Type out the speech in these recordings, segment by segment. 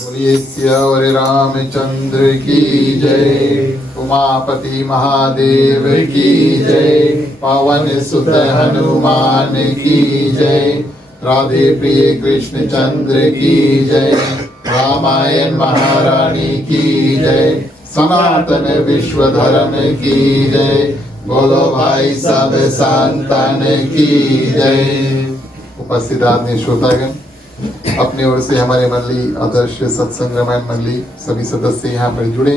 बोलिए सियावर रामचंद्र की जय। उमापति महादेव की जय। पवन सुत हनुमान की जय। राधे प्रिय कृष्ण चंद्र की जय। रामायण महारानी की जय। सनातन विश्व धर्म की जय। बोलो भाई सब संतान की जय। उपस्थित आदरणीय श्रोतागण, अपनी ओर से हमारे मंडली आदर्श सत्संग रामायण मंडली सभी सदस्य यहाँ पर जुड़े,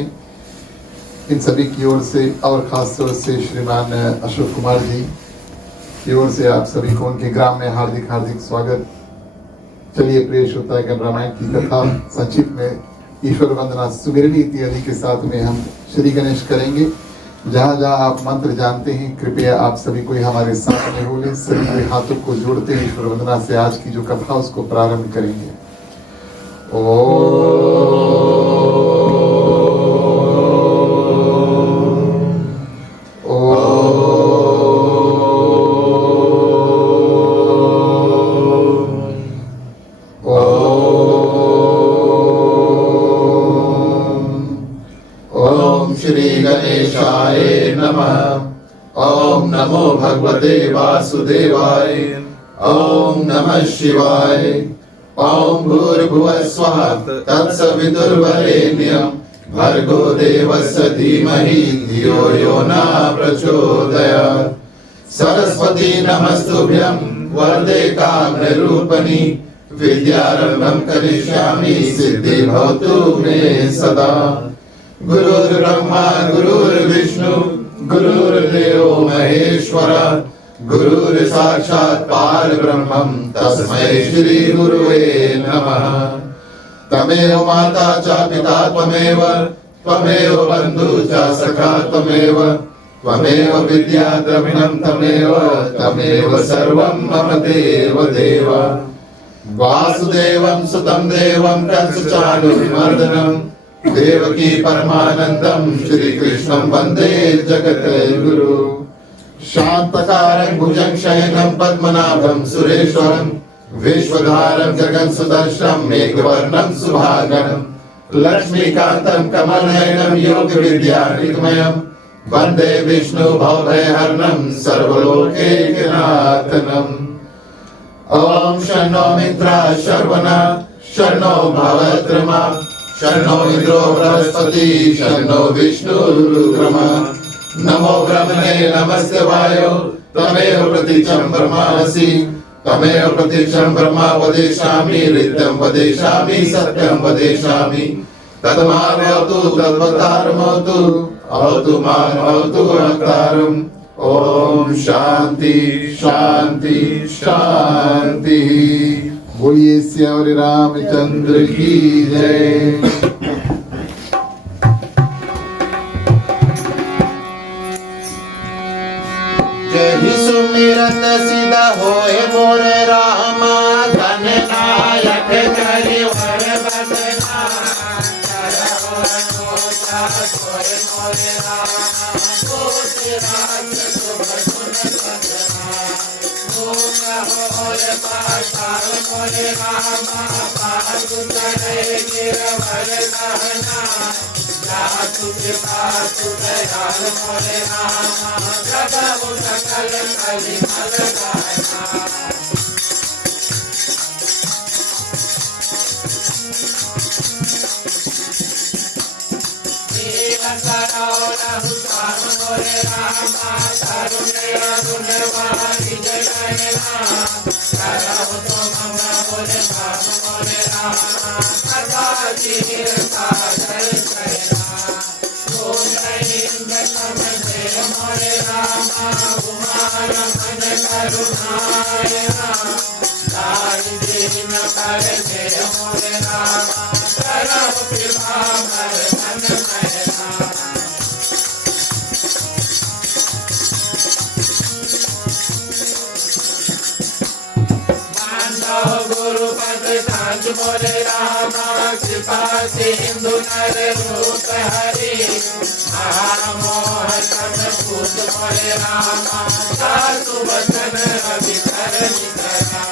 इन सभी की ओर से और खास तौर से श्रीमान अशोक कुमार जी की ओर से आप सभी को उनके ग्राम में हार्दिक हार्दिक स्वागत। चलिए प्रिय श्रोतागण, रामायण की कथा संक्षिप्त में ईश्वर वंदना सुमिरनी इत्यादि के साथ में हम श्री गणेश करेंगे। जहाँ जहाँ आप मंत्र जानते हैं कृपया आप सभी कोई हमारे साथ में बोले। सभी कोई हाथों को जोड़ते हैं ईश्वर वंदना से आज की जो कथा उसको प्रारंभ करेंगे। ओम श्री गणेशाय नमः। ओम नमो भगवते वासुदेवाय। ओम नमः शिवाय। ओम भूर्भुवः स्वः तत्सवितुर्वरेण्यं भर्गो देवस्य धीमहि धियो यो न प्रचोदयात्। सरस्वती नमस्तुभ्यं वरदे कामरूपिणी विद्यारम्भं करिष्यामि सिद्धि भवतु मे सदा। गुरुर्ब्रह्मा गुरुर्विष्णु गुरुर्देवो महेश्वर गुरुर्साक्षात् परब्रह्मं तस्मै श्री गुरुवे नमः। तमेव माता च पिता त्वमेव त्वमेव बन्धु च सखा त्वमेव विद्या द्रविणं तमेव सर्वं मम देव देव। वासुदेवं सुतं देवं कंसचाणूरमर्दनं देवकी परमानंदं श्री कृष्णं वंदे जगद्गुरु। शांतकारं भुजं शयनं पद्मनाभं सुरेश्वरं विश्वधारं गगनसदृशं मेघवर्णं सुभागं लक्ष्मीकान्तं कमलनयनं योगविद्यानिगमयं वंदे विष्णु भवभयहरणं सर्वलोकैकनाथनं। ओम शन्नो मित्राः शर्वणा शन्नो भवत्रमा शन्नो इंद्रो बृहस्पति शन्नो विष्णुरुक्रमः। नमो ब्रह्मणे नमस्ते वायो त्वमेव प्रतीचं ब्रह्मासि त्वमेव प्रतीचं ब्रह्मा वदिष्यामि नित्यं वदिष्यामि सत्यं वदिष्यामि। तद्मानवतु तद्वक्तारमवतु अवतु माम् अवतु वक्तारम्। ओम शांति शांति शांति। बोलिए सियावर रामचंद्र की जय। जय सुमिरत सिद्ध होए मोर रामा धन नायक करिवर बदना करहो अनोचा होए मोर रामा कोट राज शुभ गुण बदना मूंगा होए पाताल मोर रामा पागु चढ़े गिरवर दहना जातु कृपा तु दयाल मोर रामा प्रभु सकल कलिमल गाना। देव करोड़हु स्वाम मोर रामा करुणे गुणवारि जगन्ना करहु तुम मोर भाव मोर रामा सदा चिर सागर कहना। गोविंद तम देव मोर रामा कुमार मन करुणायना दाई दीन कर देव मोर रामा करहु कृपा मर मन कहना। गुरुपद कांच मोर रामा कृपा सिंधु नर रूप हरि महामोह तम पूत मोर रामा सासु वचन रवि कर निकरा।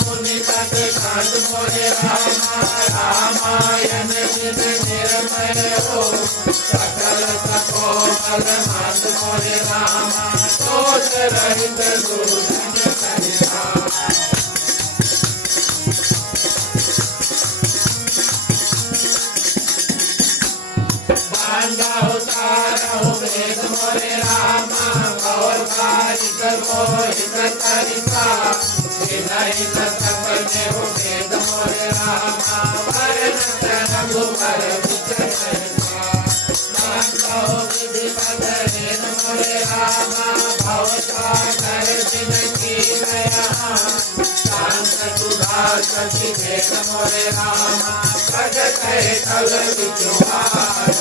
मुनि तट कांत मोरे रामा रामायण जिन निर्मय हो सकल सकोमल कांत मोरे रामा दोष रहित दूषण सहिता बांधो तारो वेद मोरे रामा और कारिक मोहित करिता विनयित सपने हो वेद मोरे रामा वरनत रघुवर विचर बांधो विधि पदरेन मोरे रामा भवसागर दिन की नया शांत सुधा सखी वेद मोरे रामा प्रगट कल विचुहार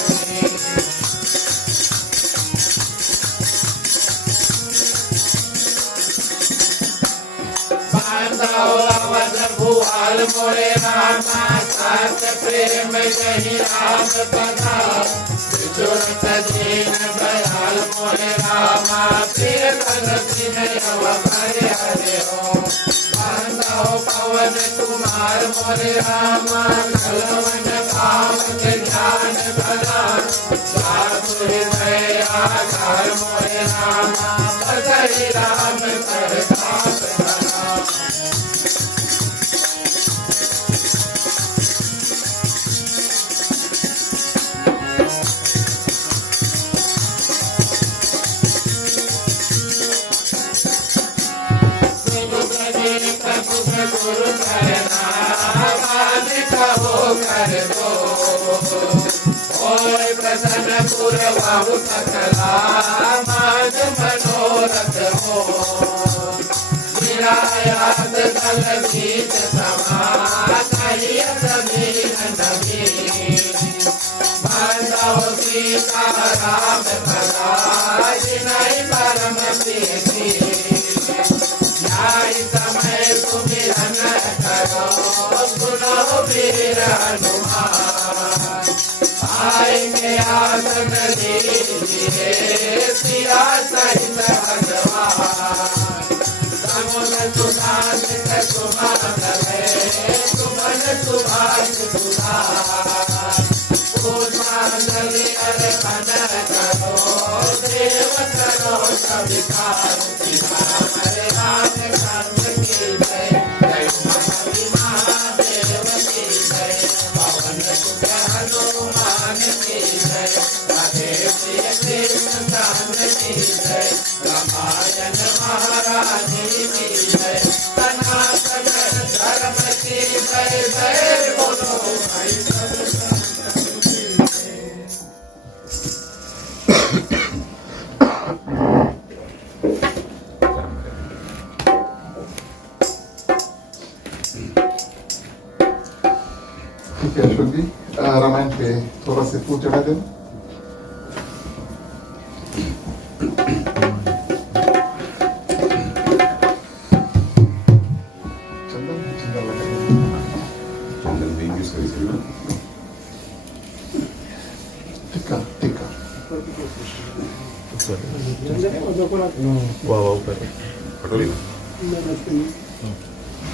अवध भुआल मोरे रामा सात प्रेम जहि राम पदा विचुरत दीन दयाल मोरे रामा प्रिय कन विनय हरे हरे हो बांधो पवन कुमार मोरे रामा कलवन कामत ज्ञान भला साधु हृदय आधार मोरे रामा बदहि राम करताप धरा गुरु करना बाधित हो कर दो ओय प्रसन्न पुर बाहु सकला माज मनोरथ हो निरायात दल बीज समा कहियत मीन नबी बांधो सीता राम भला जिनहि परम प्रीति समय सुमिरन करो सुनो वीर हनुमान आएंगे आसन लीजिए सिया सहित भगवान समुद्र सुधान सुमान सुमन सुभाष सुधार पुष्पांजलि अर्पण करो देव करो सविकार हरे राम चंद्र की जय जय महादेव की जय पवन सुत हनुमान की जय राधे प्रिय कृष्ण चंद्र की जय रामायण महारानी की जय सनातन धर्म की जय जय बोलो भाई सब ठीक है अशोक जी रामायण पे थोड़ा से फूल चढ़ा देना चंदन चंदन लगा चंदन देंगे इसका इसी में टिक्का टिक्का वाह वाह ऊपर कटोरी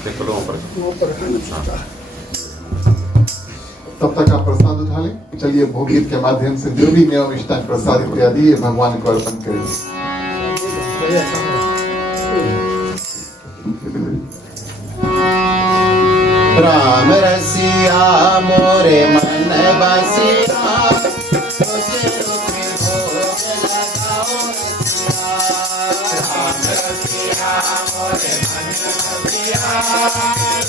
चेक करो ऊपर तब तक आप प्रसाद उठा लें चलिए भोगीत के माध्यम से जो भी नियम इष्टान प्रसाद इत्यादि ये भगवान को अर्पण करेंगे राम रसिया मोरे मन बसिया रुचि रुचि भोग लगाओ रसिया राम रसिया मोरे मन रसिया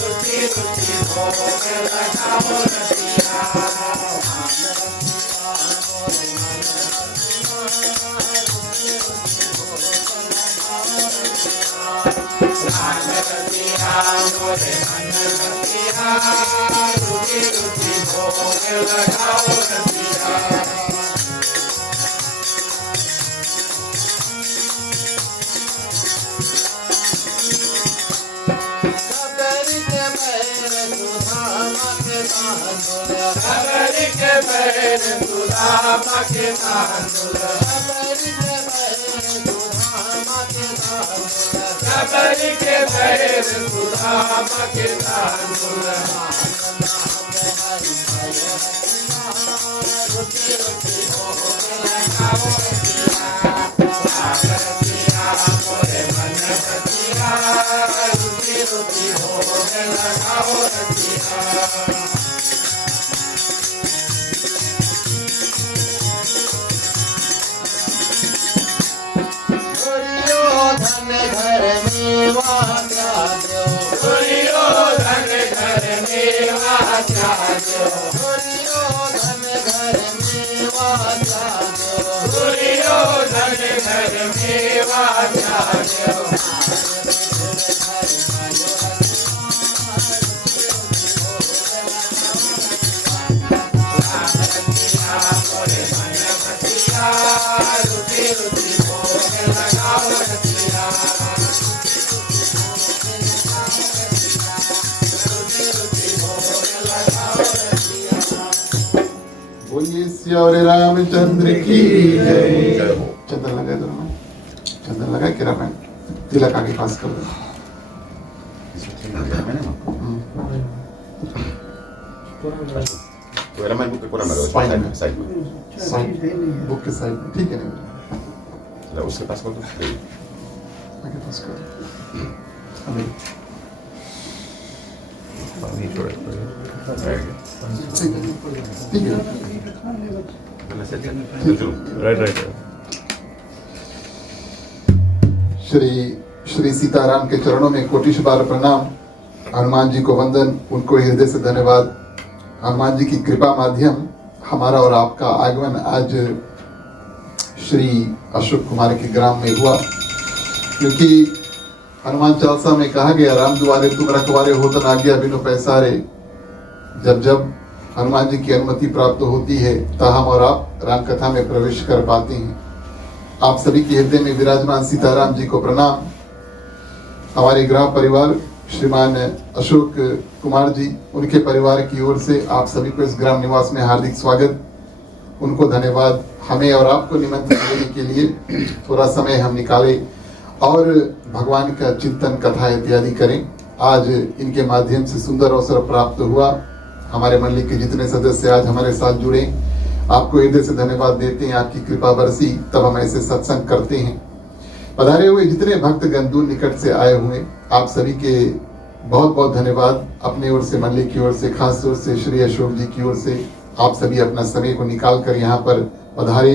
रुचि रुचि भोग लगाओ रसिया राम रसिया मोरे मन रसिया रुचि रुचि भोग लगाओ रसिया सबरी के पैर सुधामा के तांदुल सबरी के पैर सुधामा के तांदुल सागर के बैर सुदामा के तांडुल मोरे मन बसिया रुचि रुचि भोग लगाओ रसिया दुर्योधन घर मेवा त्याग्यो दुर्योधन घर मेवा त्याग्यो दुर्योधन घर मेवा त्याग्यो दुर्योधन घर मेवा त्याग्यो मोरे मन बसिया रुचि रुचि भोग लगाओ रसिया बोलिए श्री रामचंद्र की जय। जय हो। चंदन लगाए दोनों में, चंदन लगाए किरा में तिलक आगे पास कर दो। Era mais buka kurang baru. Spine. Side में. साइड बुक के साइड में, ठीक है नहीं Lah उसके पास कर दो. आगे पास कर दो। अभी Ini थोड़ा. ठीक है ठीक है Mana saja. Betul. Right. Shri Shri Sitaram के चरणों में कोटिश बार प्रणाम। हनुमान जी को वंदन, उनको हृदय से धन्यवाद। हनुमान जी की कृपा माध्यम हमारा और आपका आगमन आज श्री अशोक कुमार के ग्राम में हुआ, क्योंकि हनुमान चालीसा में कहा गया, राम दुआरे तुम रखवारे हो तो आज्ञा बिनु पैसारे। जब जब हनुमान जी की अनुमति प्राप्त होती है तब हम और आप राम कथा में प्रवेश कर पाते हैं। आप सभी के हृदय में विराजमान सीताराम जी को प्रणाम। हमारे ग्राम परिवार श्रीमान अशोक कुमार जी, उनके परिवार की ओर से आप सभी को इस ग्राम निवास में हार्दिक स्वागत। उनको धन्यवाद। हमें और आपको निमंत्रण देने के लिए थोड़ा समय हम निकाले और भगवान का चिंतन कथा इत्यादि करें। आज इनके माध्यम से सुंदर अवसर प्राप्त हुआ। हमारे मंडली के जितने सदस्य आज हमारे साथ जुड़े, आपको हृदय से धन्यवाद देते हैं। आपकी कृपा बरसी तब हम ऐसे सत्संग करते हैं। पधारे हुए जितने भक्तगण दूर निकट से आए हुए, आप सभी के बहुत बहुत धन्यवाद। अपने ओर से, मंडली की ओर से, खास तौर से श्री अशोक जी की ओर से आप सभी अपना समय को निकाल कर यहाँ पर पधारे।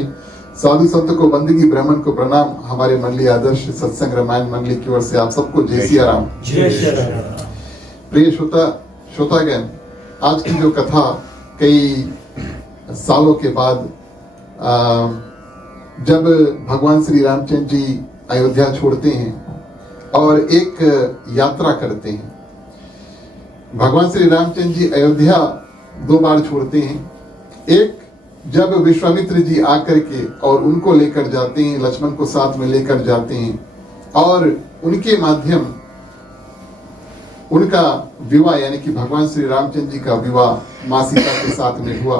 साधु संत को, बंदगी ब्राह्मण को प्रणाम। हमारे मंडली आदर्श सत्संग रामायण मंडली की ओर से आप सबको जय सिया राम। प्रिय श्रोतागण, आज की जो कथा कई सालों के बाद जब भगवान श्री रामचंद्र जी अयोध्या छोड़ते हैं और एक यात्रा करते हैं। भगवान श्री रामचंद्र जी अयोध्या 2 बार छोड़ते हैं। एक जब विश्वामित्र जी आकर के और उनको लेकर जाते हैं, लक्ष्मण को साथ में लेकर जाते हैं और उनके माध्यम उनका विवाह यानी कि भगवान श्री रामचंद्र जी का विवाह माँ सीता के साथ में हुआ।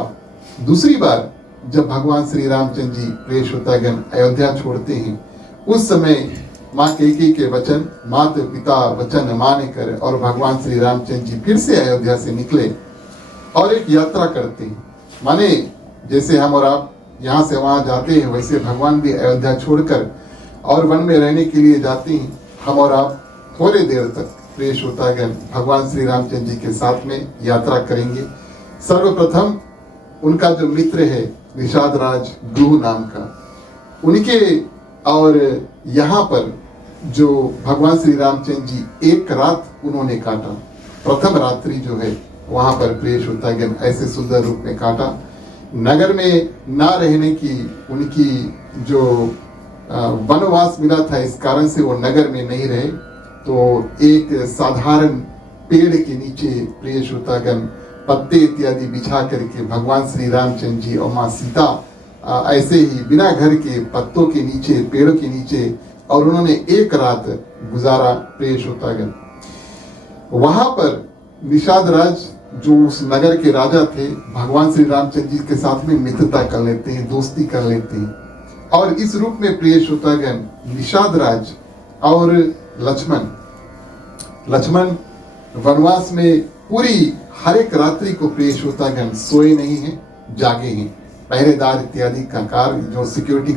दूसरी बार जब भगवान श्री रामचंद्र जी प्रिय श्रोतागण अयोध्या छोड़ते हैं, उस समय माँ कैकेयी के वचन, मात पिता वचन माने कर और भगवान श्री रामचंद्र जी फिर से अयोध्या से निकले और एक यात्रा करते हैं। माने जैसे हम और आप यहाँ से वहाँ जाते हैं, वैसे भगवान भी अयोध्या छोड़कर और वन में रहने के लिए जाते हैं। हम और आप थोड़े देर तक प्रिय श्रोतागण भगवान श्री रामचंद्र जी के साथ में यात्रा करेंगे। सर्वप्रथम उनका जो मित्र है निषाद राज गुरु नाम का, उनके और यहाँ पर जो भगवान श्री रामचंद्र जी एक रात उन्होंने काटा। प्रथम रात्रि जो है वहाँ पर प्रिय श्रोतागण ऐसे सुंदर रूप में काटा। नगर में ना रहने की उनकी जो वनवास मिला था, इस कारण से वो नगर में नहीं रहे, तो एक साधारण पेड़ के नीचे प्रिय श्रोतागण पत्ते इत्यादि बिछा करके भगवान श्री रामचंद्र जी और माँ सीता ऐसे ही बिना घर के पत्तों के नीचे, पेड़ों के नीचे, और उन्होंने एक रात गुजारा। प्रिय श्रोतागण वहां पर निषाद राज जो उस नगर के राजा थे, भगवान श्री रामचंद्र जी के साथ में मित्रता कर लेते हैं, दोस्ती कर लेते हैं। और इस रूप में प्रिय श्रोतागण निषाद राज और लक्ष्मण वनवास में पूरी हर एक रात्रि को प्रिय श्रोतागण सोए नहीं हैं, जागे हैं। पहरेदार इत्यादि का कार्य, जो सिक्योरिटी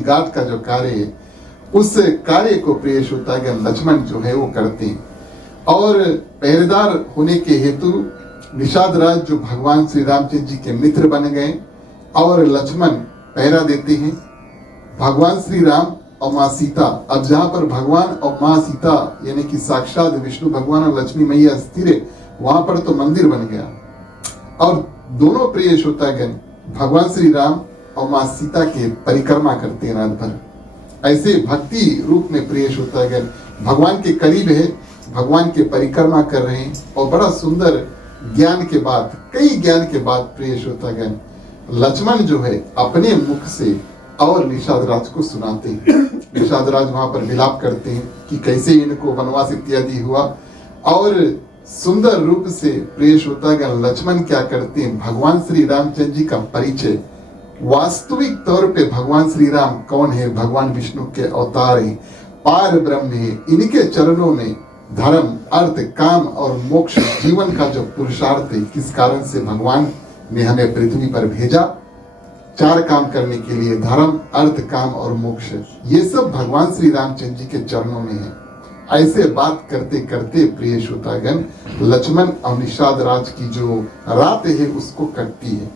गार्ड का जो कार्य है, उस कार्य को प्रिय श्रोतागण लक्ष्मण जो है वो करते हैं। और पहरेदार होने के हेतु निषाद राज जो भगवान श्री रामचंद्र जी के मित्र बन गए और लक्ष्मण पहरा देते हैं। भगवान श्री राम और माँ सीता, अब जहाँ पर भगवान और माँ सीता यानी कि साक्षात विष्णु भगवान और लक्ष्मी मैया स्थिर है, वहां पर तो मंदिर बन गया। और दोनों प्रिय श्रोतागण भगवान श्री राम और माँ सीता के परिक्रमा करते हैं रात भर। ऐसे भक्ति रूप में प्रिय श्रोतागण भगवान के करीब है, भगवान के परिक्रमा कर रहे हैं। और बड़ा सुंदर ज्ञान के बाद, कई ज्ञान के बाद प्रिय श्रोतागण लक्ष्मण जो है अपने मुख से और निषाद राज को सुनाते हैं। निषाद राज वहां पर विलाप करते हैं कि कैसे इनको वनवास इत्यादि हुआ। और सुंदर रूप से प्रिय श्रोतागण लक्ष्मण क्या करते हैं, भगवान श्री रामचंद्र जी का परिचय, वास्तविक तौर पे भगवान श्री राम कौन है, भगवान विष्णु के अवतार हैं, पार ब्रह्म है। इनके चरणों में धर्म, अर्थ, काम और मोक्ष जीवन का जो पुरुषार्थ है, किस कारण से भगवान ने हमें पृथ्वी पर भेजा, 4 काम करने के लिए, धर्म, अर्थ, काम और मोक्ष, ये सब भगवान श्री रामचंद्र जी के चरणों में है। ऐसे बात करते करते प्रिय श्रोतागण लक्ष्मण और निषाद राज की जो रात है उसको कटती है।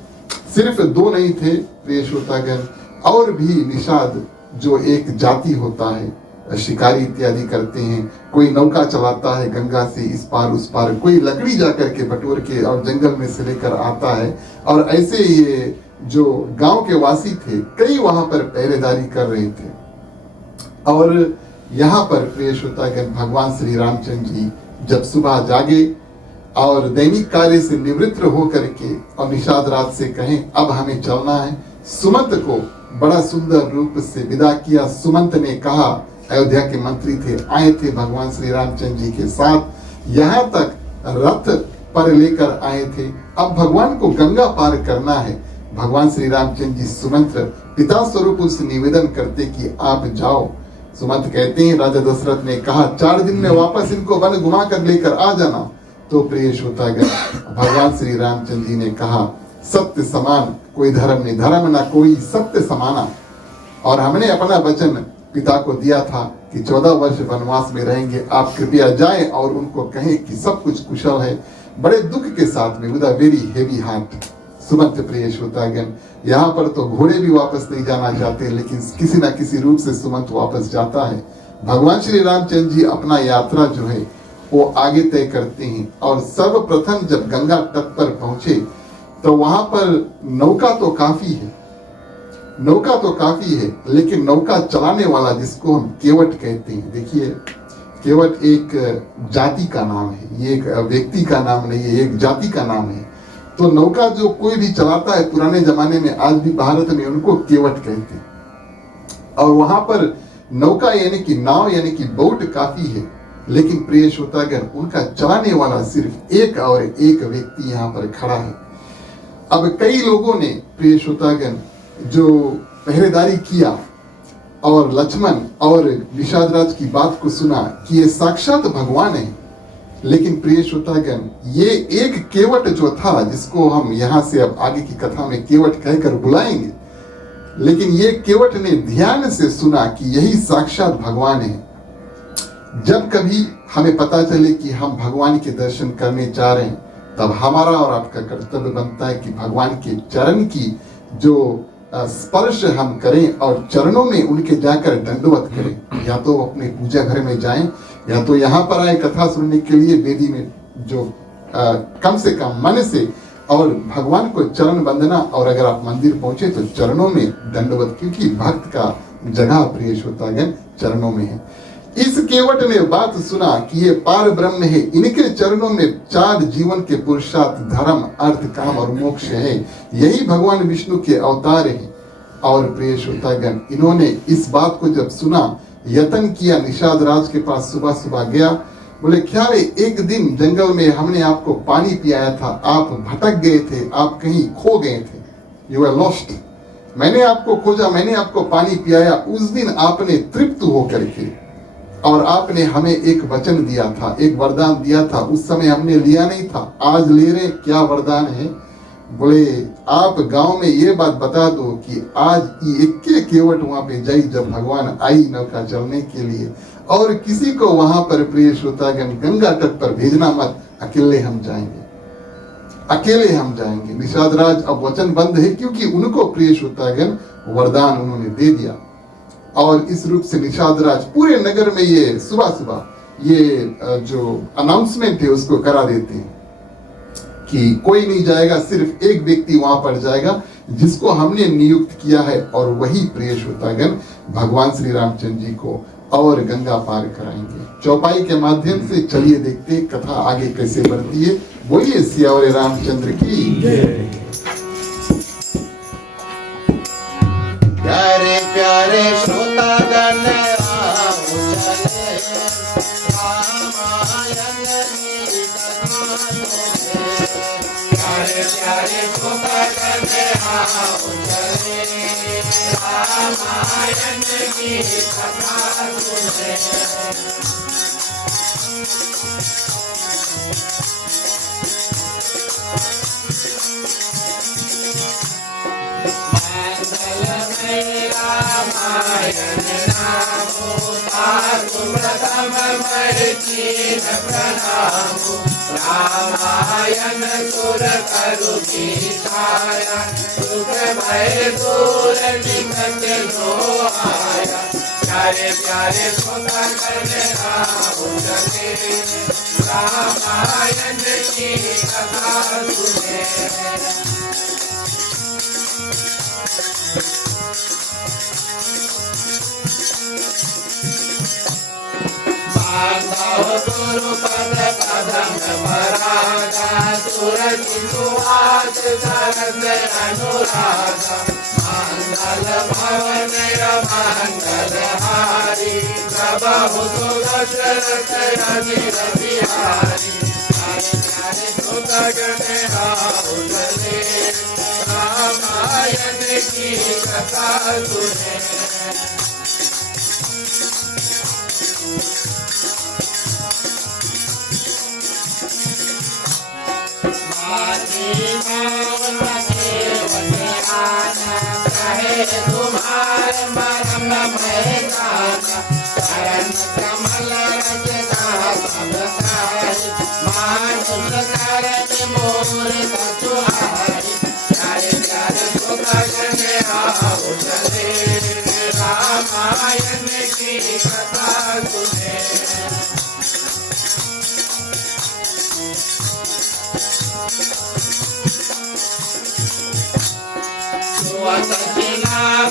सिर्फ 2 नहीं थे प्रिय श्रोतागण, और भी निषाद जो एक जाति होता है, शिकारी इत्यादि करते हैं। कोई नौका चलाता है गंगा से इस पार उस पार, कोई लकड़ी जाकर के बटोर के और जंगल में से लेकर आता है। और ऐसे ये जो गांव के वासी थे, कई वहां पर पहरेदारी कर रहे थे। और यहाँ पर प्रिय श्रोतागण भगवान श्री रामचंद्र जी जब सुबह जागे और दैनिक कार्य से निवृत्त होकर के और निषाद राज से कहें अब हमें चलना है, सुमंत को बड़ा सुंदर रूप से विदा किया। सुमंत ने कहा, अयोध्या के मंत्री थे, आए थे भगवान श्री रामचंद्र जी के साथ, यहाँ तक रथ पर लेकर आए थे। अब भगवान को गंगा पार करना है। भगवान श्री रामचंद्र जी सुमंत पिता स्वरूप उनसे निवेदन करते कि आप जाओ। सुमंत कहते हैं, राजा दशरथ ने कहा 4 दिन में वापस इनको वन घुमा कर लेकर आ जाना। तो प्रिय श्रोतागण भगवान श्री रामचंद्र जी ने कहा, सत्य समान कोई धर्म नहीं, धर्म ना कोई सत्य समाना। और हमने अपना वचन पिता को दिया था कि 14 वर्ष वनवास में रहेंगे, आप कृपया जाएं और उनको कहें कि सब कुछ कुशल है। बड़े दुख के साथ में, with a very heavy heart, Sumant प्रिय श्रोतागण यहाँ पर तो घोड़े भी वापस नहीं जाना चाहते, लेकिन किसी ना किसी रूप से सुमंत वापस जाता है। भगवान श्री रामचंद्र जी अपना यात्रा जो है वो आगे तय करते हैं। और सर्वप्रथम जब गंगा तट पर पहुंचे तो वहां पर नौका तो काफी है, लेकिन नौका चलाने वाला जिसको हम केवट कहते हैं। देखिए, केवट एक जाति का नाम है, ये एक व्यक्ति का नाम नहीं है, एक जाति का नाम है। तो नौका जो कोई भी चलाता है पुराने जमाने में, आज भी भारत में उनको केवट कहते हैं। और वहां पर नौका यानी कि नाव यानी कि बोट काफी है, लेकिन प्रिय श्रोतागण उनका चलाने वाला सिर्फ एक और एक व्यक्ति यहाँ पर खड़ा है। अब कई लोगों ने प्रिय श्रोतागण जो पहरेदारी किया और लक्ष्मण और निषाद राज की बात को सुना कि ये साक्षात भगवान है। लेकिन प्रिय श्रोतागण ये एक केवट जो था, जिसको हम यहाँ से अब आगे की कथा में केवट कहकर बुलाएंगे, लेकिन ये केवट ने ध्यान से सुना कि यही साक्षात भगवान है। जब कभी हमें पता चले कि हम भगवान के दर्शन करने जा रहे हैं, तब हमारा और आपका कर्तव्य बनता है कि भगवान के चरण की जो स्पर्श हम करें और चरणों में उनके जाकर दंडवत करें। या तो अपने पूजा घर में जाएं, या तो यहाँ पर आए कथा सुनने के लिए वेदी में, जो कम से कम मन से और भगवान को चरण वंदना। और अगर आप मंदिर पहुंचे तो चरणों में दंडवत, क्योंकि भक्त का जगह प्रिय श्रोतागण चरणों में है। इस केवट ने बात सुना कि ये पार ब्रह्म है, इनके चरणों में 4 जीवन के पुरुषार्थ, धर्म, अर्थ, काम और मोक्ष है, यही भगवान विष्णु के अवतार है। और प्रिय श्रोतागण इन्होंने इस बात को जब सुना, यत्न किया, निषाद राज के पास सुबह सुबह गया। बोले, ख्याल है एक दिन जंगल में हमने आपको पानी पियाया था, आप भटक गए थे, आप कहीं खो गए थे, यू आर लॉस्ट। मैंने आपको खोजा, मैंने आपको पानी पियाया, उस दिन आपने तृप्त होकर के और आपने हमें एक वचन दिया था, एक वरदान दिया था, उस समय हमने लिया नहीं था, आज ले रहे। क्या वरदान है? बोले आप गांव में ये बात बता दो कि आज ये केवट वहां पे जाई जब भगवान आई नौका चलने के लिए, और किसी को वहां पर प्रिय श्रोतागण गंगा तट पर भेजना मत, अकेले हम जाएंगे, अकेले हम जाएंगे। निषाद राज अब वचन बंद है, क्योंकि उनको प्रिय श्रोतागण वरदान उन्होंने दे दिया। और इस रूप से निषाद राज पूरे नगर में ये सुबह सुबह ये जो अनाउंसमेंट है उसको करा देते हैं कि कोई नहीं जाएगा, सिर्फ एक व्यक्ति वहां पर जाएगा जिसको हमने नियुक्त किया है, और वही प्रिय श्रोतागण भगवान श्री रामचंद्र जी को और गंगा पार कराएंगे। चौपाई के माध्यम से चलिए देखते कथा आगे कैसे बढ़ती है। बोलिए सियावर रामचंद्र की जय। प्यारे प्यारे श्रोतागण आओ चले, रामायण की कथा सुने। प्यारे प्यारे श्रोतागण आओ चले, रामायण की कथा सुने। मंगलमय रामायण नामो, तारु प्रथममय कीन प्रणामो। रामायण सुर करु गीताया, सुख भय दूर निकट लो आया। प्यारे प्यारे श्रोतागण आओ चले, रामायण की कथा सुने। गुरु पद कदम परागा, सुरति सुहास सरस अनुरागा। मंगल भवन मंगल हारी, प्रभु सुदशरथ अनिल बिहारी। प्यारे प्यारे श्रोतागण आओ चले, रामायण की कथा सुने। तुम्हारे मरम में गाना, चरण कमल रचना सब सारी। मानुष करत मोर सचुहारी। प्यारे प्यारे श्रोतागण आओ चले, रामायण की कथा सुने।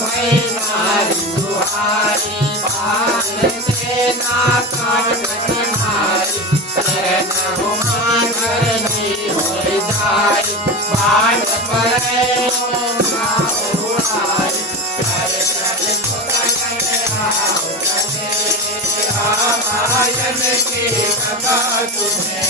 भय नारी सुहारी, पान से ना काट नारी। शरण हुमान धरनी होय जाई, बाट पड़े उड़ाई। प्यारे प्यारे श्रोतागण आओ चले, रामायण की कथा सुने।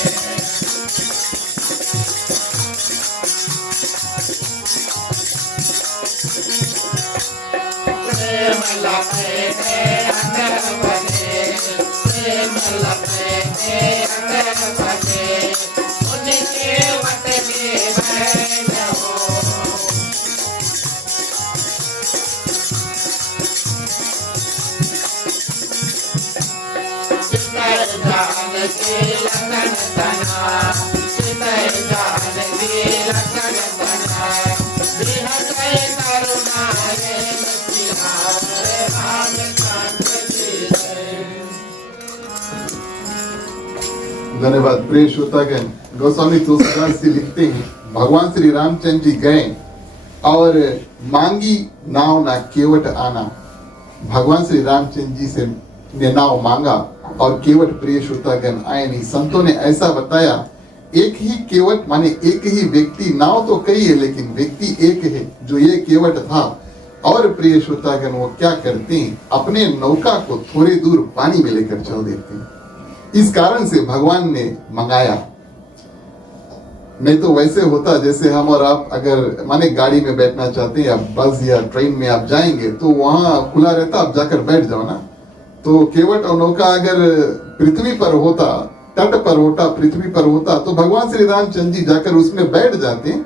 प्रेम लपेटे अंदर बने, प्रेम लपेटे अंदर बने। उनके वट के बैठ हो, सितर जान के लगन तना, सितर जान के लगन तना। बिहत करुणा रे धन्यवाद। प्रिय श्रोतागण, गोस्वामी तुलसीदास जी लिखते हैं, भगवान श्री रामचंद्र जी गए और मांगी नाव ना केवट आना। भगवान श्री रामचंद्र जी से ने नाव मांगा और केवट प्रिय श्रोतागण आए नहीं। संतों ने ऐसा बताया, एक ही केवट माने एक ही व्यक्ति, नाव तो कई है लेकिन व्यक्ति एक है जो ये केवट था। और प्रिय श्रोतागण वो क्या करते हैं, अपने नौका को थोड़ी दूर पानी में लेकर चल देते हैं। इस कारण से भगवान ने मंगाया। नहीं तो वैसे होता जैसे हम और आप अगर माने गाड़ी में बैठना चाहते हैं या बस या ट्रेन में आप जाएंगे तो वहां खुला रहता, आप जाकर बैठ जाओ ना। तो केवट और नौका अगर पृथ्वी पर होता, तट पर होता, पृथ्वी पर होता, तो भगवान श्री रामचंद्र जी जाकर उसमें बैठ जाते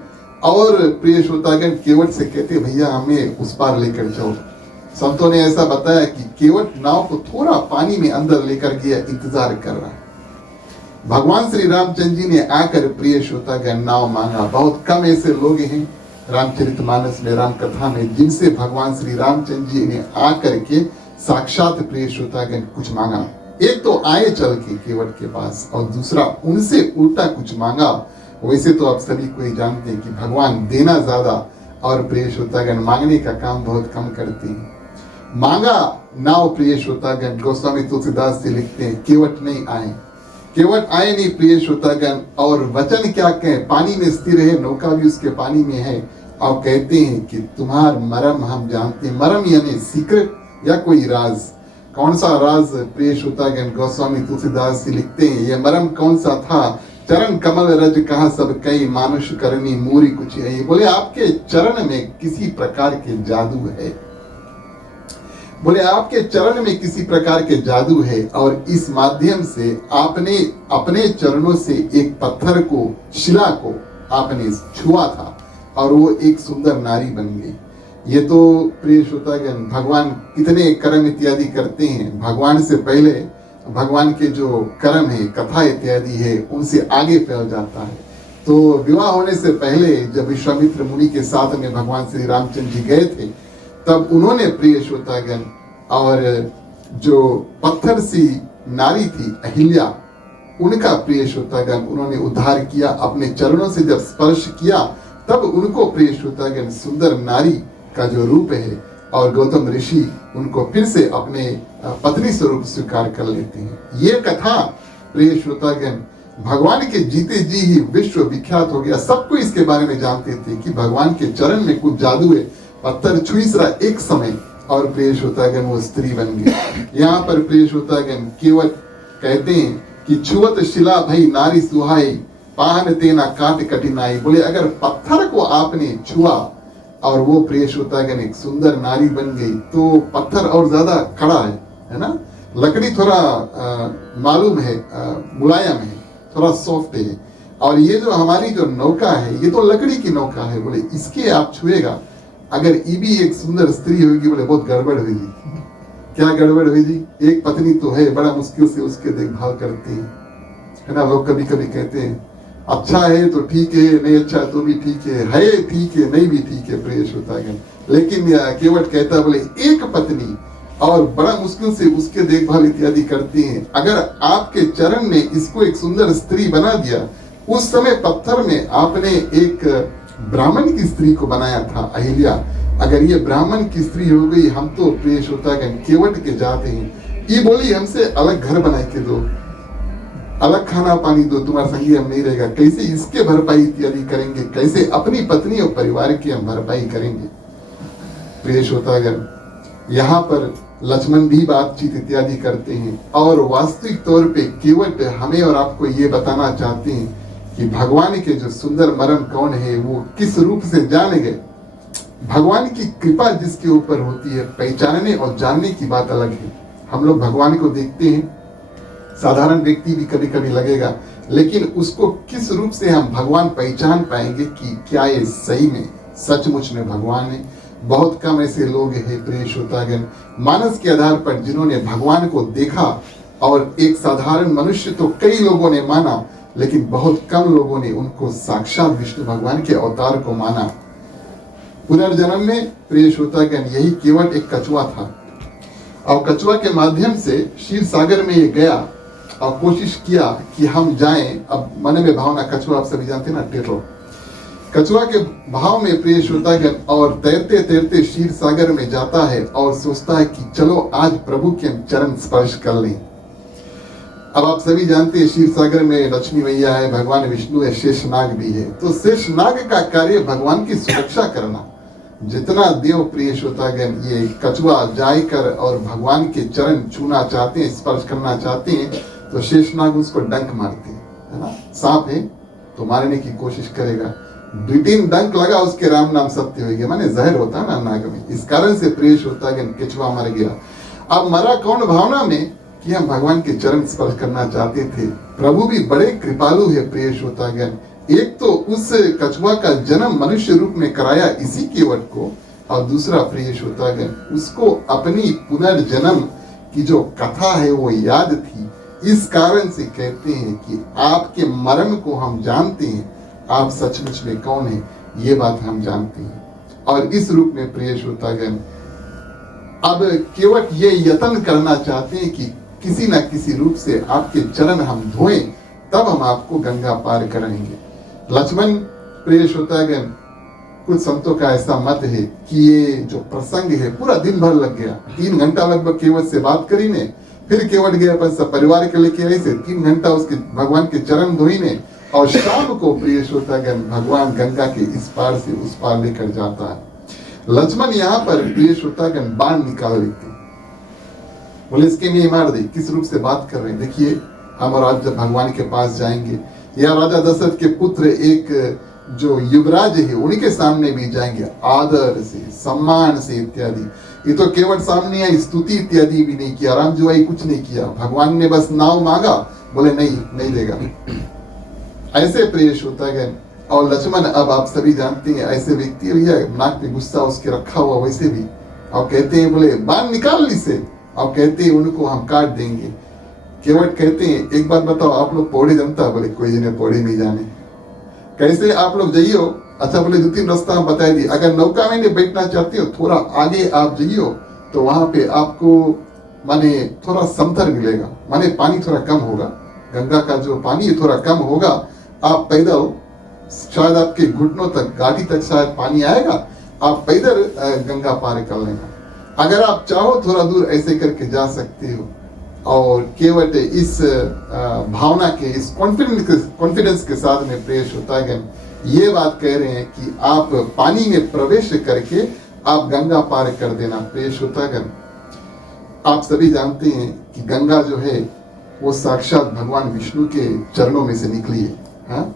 और प्रिय श्रोतागण केवट से कहते भैया हमें उस पार लेकर जाओ। संतों ने ऐसा बताया कि केवट नाव को थोड़ा पानी में अंदर लेकर गया, इंतजार कर रहा है। भगवान श्री रामचंद्र जी ने आकर प्रिय श्रोतागण नाव मांगा। बहुत कम ऐसे लोग हैं रामचरितमानस में, राम कथा में, जिनसे भगवान श्री रामचंद्र जी ने आकर के साक्षात प्रिय श्रोतागण कुछ मांगा। एक तो आए चल के केवट के पास, और दूसरा उनसे उल्टा कुछ मांगा। वैसे तो आप सभी को ही जानते हैं कि भगवान देना ज्यादा और प्रिय श्रोतागण मांगने का काम बहुत कम करते हैं। मांगा नाव प्रिय श्रोतागण, गोस्वामी तुलसीदास जी लिखते हैं केवट नहीं आए, केवट आए नहीं प्रिय श्रोतागण, और वचन क्या कहें, पानी में स्थिर है, नौका भी उसके पानी में है, और कहते हैं कि तुम्हार मरम हम जानते हैं। मरम यानी सीक्रेट या कोई राज। कौन सा राज प्रिय श्रोतागण, गोस्वामी तुलसीदास जी लिखते हैं ये मरम कौन सा था, चरण कमल रज कहा सब कई, मानुष करनी मूरी कुछ है। बोले आपके चरण में किसी प्रकार के जादू है, बोले आपके चरण में किसी प्रकार के जादू है, और इस माध्यम से आपने अपने चरणों से एक पत्थर को, शिला को आपने छुआ था और वो एक सुंदर नारी बन गई। ये तो प्रिय श्रोतागण भगवान कितने कर्म इत्यादि करते हैं। भगवान से पहले भगवान के जो कर्म है, कथा इत्यादि है, उनसे आगे फैल जाता है। तो विवाह होने से पहले जब विश्वामित्र मुनि के साथ में भगवान श्री रामचंद्र जी गए थे, तब उन्होंने प्रिय श्रोतागण और जो पत्थर सी नारी थी अहिल्या, उनका प्रिय श्रोतागण उन्होंने उद्धार किया। अपने चरणों से जब स्पर्श किया तब उनको प्रिय श्रोतागण सुंदर नारी का जो रूप है, और गौतम ऋषि उनको फिर से अपने पत्नी स्वरूप स्वीकार कर लेते हैं। ये कथा प्रिय श्रोतागण भगवान के जीते जी ही विश्व विख्यात हो गया। सबको इसके बारे में जानते थे कि भगवान के चरण में कुछ जादू है। पत्थर छुई सरा एक समय और प्रिय श्रोतागण वो स्त्री बन गई। यहाँ पर प्रिय श्रोतागण केवट कहते हैं कि छुअत शिला भई नारी सुहाई, पाहन तेना काट कठिनाई। बोले अगर पत्थर को आपने छुआ और वो प्रिय श्रोतागण एक सुंदर नारी बन गई, तो पत्थर और ज्यादा कड़ा है ना, लकड़ी थोड़ा मालूम है मुलायम है, थोड़ा सॉफ्ट है, और ये जो हमारी जो नौका है ये तो लकड़ी की नौका है। बोले इसके आप छुएगा, अगर ये भी एक सुंदर स्त्री होगी, बोले बहुत गड़बड़ होगी। क्या गड़बड़ होगी? एक पत्नी तो है, बड़ा मुश्किल से उसके देखभाल करती है ना। लोग कभी कभी कहते हैं अच्छा है तो ठीक है, नहीं अच्छा तो भी ठीक है ठीक है, नहीं भी ठीक है प्रिय श्रोतागण। लेकिन केवट कहता बोले एक पत्नी और बड़ा मुश्किल से उसके देखभाल इत्यादि करती हैं। अगर आपके चरण ने इसको एक सुंदर स्त्री बना दिया, उस समय पत्थर में आपने एक ब्राह्मण की स्त्री को बनाया था अहिल्या, अगर ये ब्राह्मण की स्त्री हो गई, हम तो प्रिय श्रोतागण केवट के जाते हैं। ये बोली हमसे अलग घर बना के दो, अलग खाना पानी दो, तुम्हारा संगी हम नहीं रहेगा। कैसे इसके भरपाई इत्यादि करेंगे, कैसे अपनी पत्नी और परिवार की हम भरपाई करेंगे। प्रिय श्रोतागण यहाँ पर लक्ष्मण भी बातचीत इत्यादि करते हैं, और वास्तविक तौर पे केवट हमें और आपको ये बताना चाहते हैं कि भगवान के जो सुंदर मर्म कौन है, वो किस रूप से जाने गए। भगवान की कृपा जिसके ऊपर होती है, पहचानने और जानने की बात अलग है। हम लोग भगवान को देखते हैं, साधारण व्यक्ति भी कभी कभी लगेगा, लेकिन उसको किस रूप से हम भगवान पहचान पाएंगे कि क्या ये सही में सचमुच में भगवान है। बहुत कम ऐसे लोग हैं प्रिय श्रोतागण मानस के आधार पर जिन्होंने भगवान को देखा, और एक साधारण मनुष्य तो कई लोगों ने माना, लेकिन बहुत कम लोगों ने उनको साक्षात विष्णु भगवान के अवतार को माना। पुनर्जन्म में प्रिय श्रोतागण यही केवट एक कछुआ था, और कछुआ के माध्यम से क्षीर सागर में ये गया और कोशिश किया कि हम जाएं। अब मन में भावना, कछुआ आप सभी जानते हैं ना, टेटो कछुआ के भाव में प्रिय श्रोतागण, और तैरते तैरते क्षीर सागर में जाता है और सोचता है कि चलो आज प्रभु के चरण स्पर्श कर लें। अब आप सभी जानते हैं क्षीर सागर में लक्ष्मी मैया है, भगवान विष्णु है, शेषनाग भी है। तो शेषनाग का कार्य भगवान की सुरक्षा करना। जितना देव प्रिय श्रोतागण ये कछुआ जाकर और भगवान के चरण छूना चाहते हैं, स्पर्श करना चाहते हैं, तो शेषनाग उसको डंक मारते हैं, है ना। सांप है तो मारने की कोशिश करेगा, 2-3 डंक लगा, उसके राम नाम सत्य हो गया, माने जहर होता है ना नाग में। इस कारण से प्रिय श्रोतागण कछुआ मर गया। अब मरा कौन भावना में कि हम भगवान के चरण स्पर्श करना चाहते थे। प्रभु भी बड़े कृपालु है प्रिय श्रोतागण। एक तो उस कछुआ का जन्म मनुष्य रूप में कराया इसी केवट को, और दूसरा प्रिय श्रोतागण उसको अपनी पुनर्जन्म की जो कथा है वो याद थी। इस कारण से कहते हैं कि आपके मरण को हम जानते हैं, आप सचमुच में कौन है ये बात हम जानते हैं। और इस रूप में प्रिय श्रोतागण अब केवट ये यत्न करना चाहते हैं कि किसी न किसी रूप से आपके चरण हम धोएं, तब हम आपको गंगा पार कराएंगे। लक्ष्मण प्रिय श्रोतागण कुछ संतों का ऐसा मत है कि ये जो प्रसंग है पूरा दिन भर लग गया, 3 घंटा लगभग केवट से बात करी ने, फिर केवट गए अपन सब परिवार के लेके आई से 3 घंटा उसके भगवान के चरण धोई ने, और शाम को प्रिय श्रोतागण भगवान गंगा के इस पार से उस पार लेकर जाता है। लक्ष्मण यहाँ पर प्रिय श्रोतागण बाण निकाल लेते, बोले इसके लिए मार दे। किस रूप से बात कर रहे हैं देखिए, हम और आप जब भगवान के पास जाएंगे या राजा दशरथ के पुत्र एक जो युवराज है उन्हीं के सामने भी जाएंगे आदर से सम्मान से इत्यादि। ये तो केवट सामने आई, स्तुति इत्यादि भी नहीं किया, राम जुआई कुछ नहीं किया, भगवान ने बस नाव मांगा, बोले नहीं देगा। ऐसे प्रिय श्रोतागण और लक्ष्मण अब आप सभी जानते हैं ऐसे व्यक्ति भैया नाक पे गुस्सा उसके रखा हुआ वैसे भी, और कहते हैं बोले बाण निकाल ली से, और कहते हैं उनको हम काट देंगे। केवट कहते हैं एक बात बताओ आप लोग पौड़े जानता, बोले कोई जिन्हें पौड़े नहीं जाने। कैसे आप लोग जाइयो, अच्छा बोले 2-3 रास्ता हम बता दिए। अगर नौका में नहीं बैठना चाहते हो थोड़ा आगे आप जाइयो तो वहां पे आपको माने थोड़ा समतल मिलेगा, माने पानी थोड़ा कम होगा, गंगा का जो पानी है थोड़ा कम होगा। आप पैदल शायद आपके घुटनों तक गाड़ी तक शायद पानी आएगा, आप पैदल गंगा पार कर लेना। अगर आप चाहो थोड़ा दूर ऐसे करके जा सकते हो। और केवट इस भावना के इस कॉन्फिडेंस के साथ में प्रिय श्रोतागण ये बात कह रहे हैं कि आप पानी में प्रवेश करके आप गंगा पार कर देना। प्रिय श्रोतागण आप सभी जानते हैं कि गंगा जो है वो साक्षात भगवान विष्णु के चरणों में से निकली है। हाँ?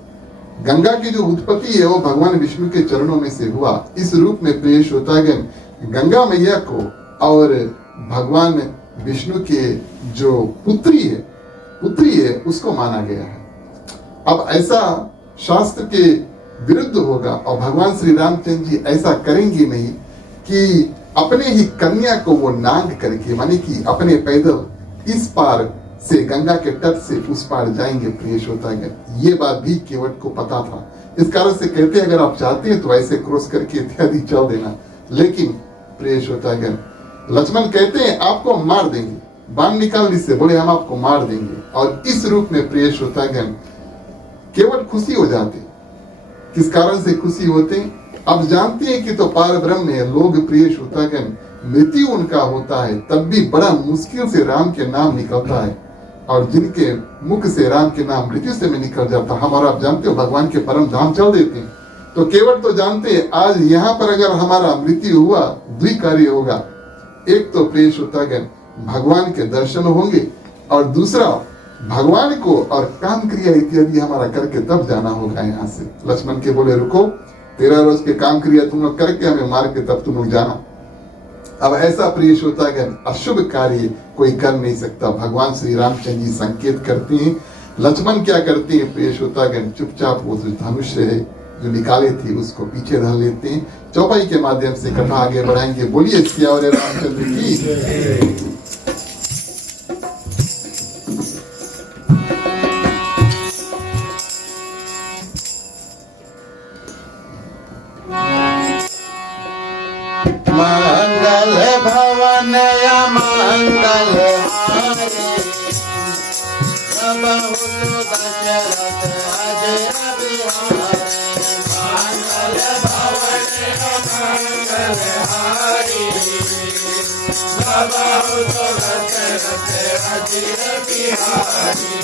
गंगा की जो उत्पत्ति है वो भगवान विष्णु के चरणों में से हुआ। इस रूप में प्रिय श्रोतागण गंगा मैया को और भगवान विष्णु के जो पुत्री है उसको माना गया है। अब ऐसा शास्त्र के विरुद्ध होगा और भगवान श्री रामचंद्र जी ऐसा करेंगे नहीं कि अपने ही कन्या को वो नांग करके माने कि अपने पैदल इस पार से गंगा के तट से उस पार जाएंगे। प्रिय श्रोतागण ये बात भी केवट को पता था, इस कारण से कहते अगर आप चाहते हैं तो ऐसे क्रॉस करके इत्यादि चल देना। लेकिन प्रिय श्रोतागण लक्ष्मण कहते हैं आपको हम मार देंगे, बाण निकाल से बोले हम आपको मार देंगे। और इस रूप में प्रिय श्रोतागण केवट खुशी हो जाते। किस कारण से खुशी होते? अब जानते हैं कि तो पार ब्रह्म है, लोग प्रिय श्रोतागण मृत्यु उनका होता है तब भी बड़ा मुश्किल से राम के नाम निकलता है, और जिनके मुख से राम के नाम मृत्यु से में निकल जाता। हम और आप जानते हो भगवान के परम धाम चल देते हैं। तो केवट तो जानते हैं आज यहाँ पर अगर हमारा मृत्यु हुआ द्विकार्य होगा, एक तो प्रिय श्रोतागण भगवान के दर्शन होंगे और दूसरा भगवान को और काम क्रिया इत्यादि हमारा करके तब जाना होगा यहाँ से। लक्ष्मण के बोले रुको 13 रोज के काम क्रिया तुम लोग करके हमें मार के तब तुम लोग जाना। अब ऐसा प्रिय श्रोतागण अशुभ कार्य कोई कर नहीं सकता। भगवान श्री रामचंद्र जी संकेत करते हैं। लक्ष्मण क्या करते हैं प्रिय श्रोतागण चुपचाप वो जो धनुष्य है जो निकाले थे उसको पीछे धर लेते हैं। चौपाई के माध्यम से कथा आगे बढ़ाएंगे। बोलिए सियावर रामचंद्र की। मंगल भवन या मंगल हारे बहुत दशरथ अजय बिहारी। मंगल भवन या मंगल हारी बहुत दशरथ अजय बिहारी।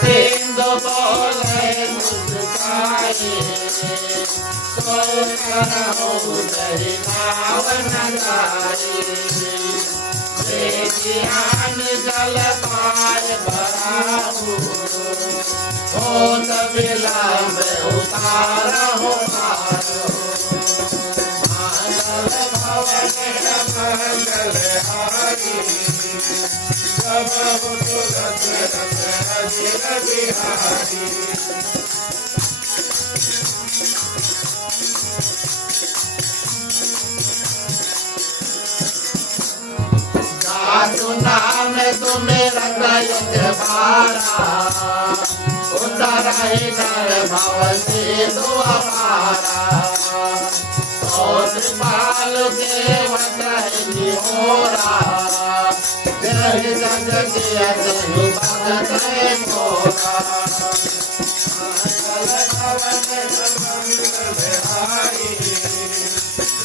सिंधु बोले मुस्काए सोकर हो दही नावन गाए। ज्ञान जल पार भरा जाऊं हो विलंब उतारा हो मारो मानव भवन मंगल हारी जब हो तुलसी अजिर बिहारी जादू नाम तुम्हें रंग भारा उतारा ही कर भाव से दो हमारा कृपाल के वही होरा जय जग के अनु भगत मोरा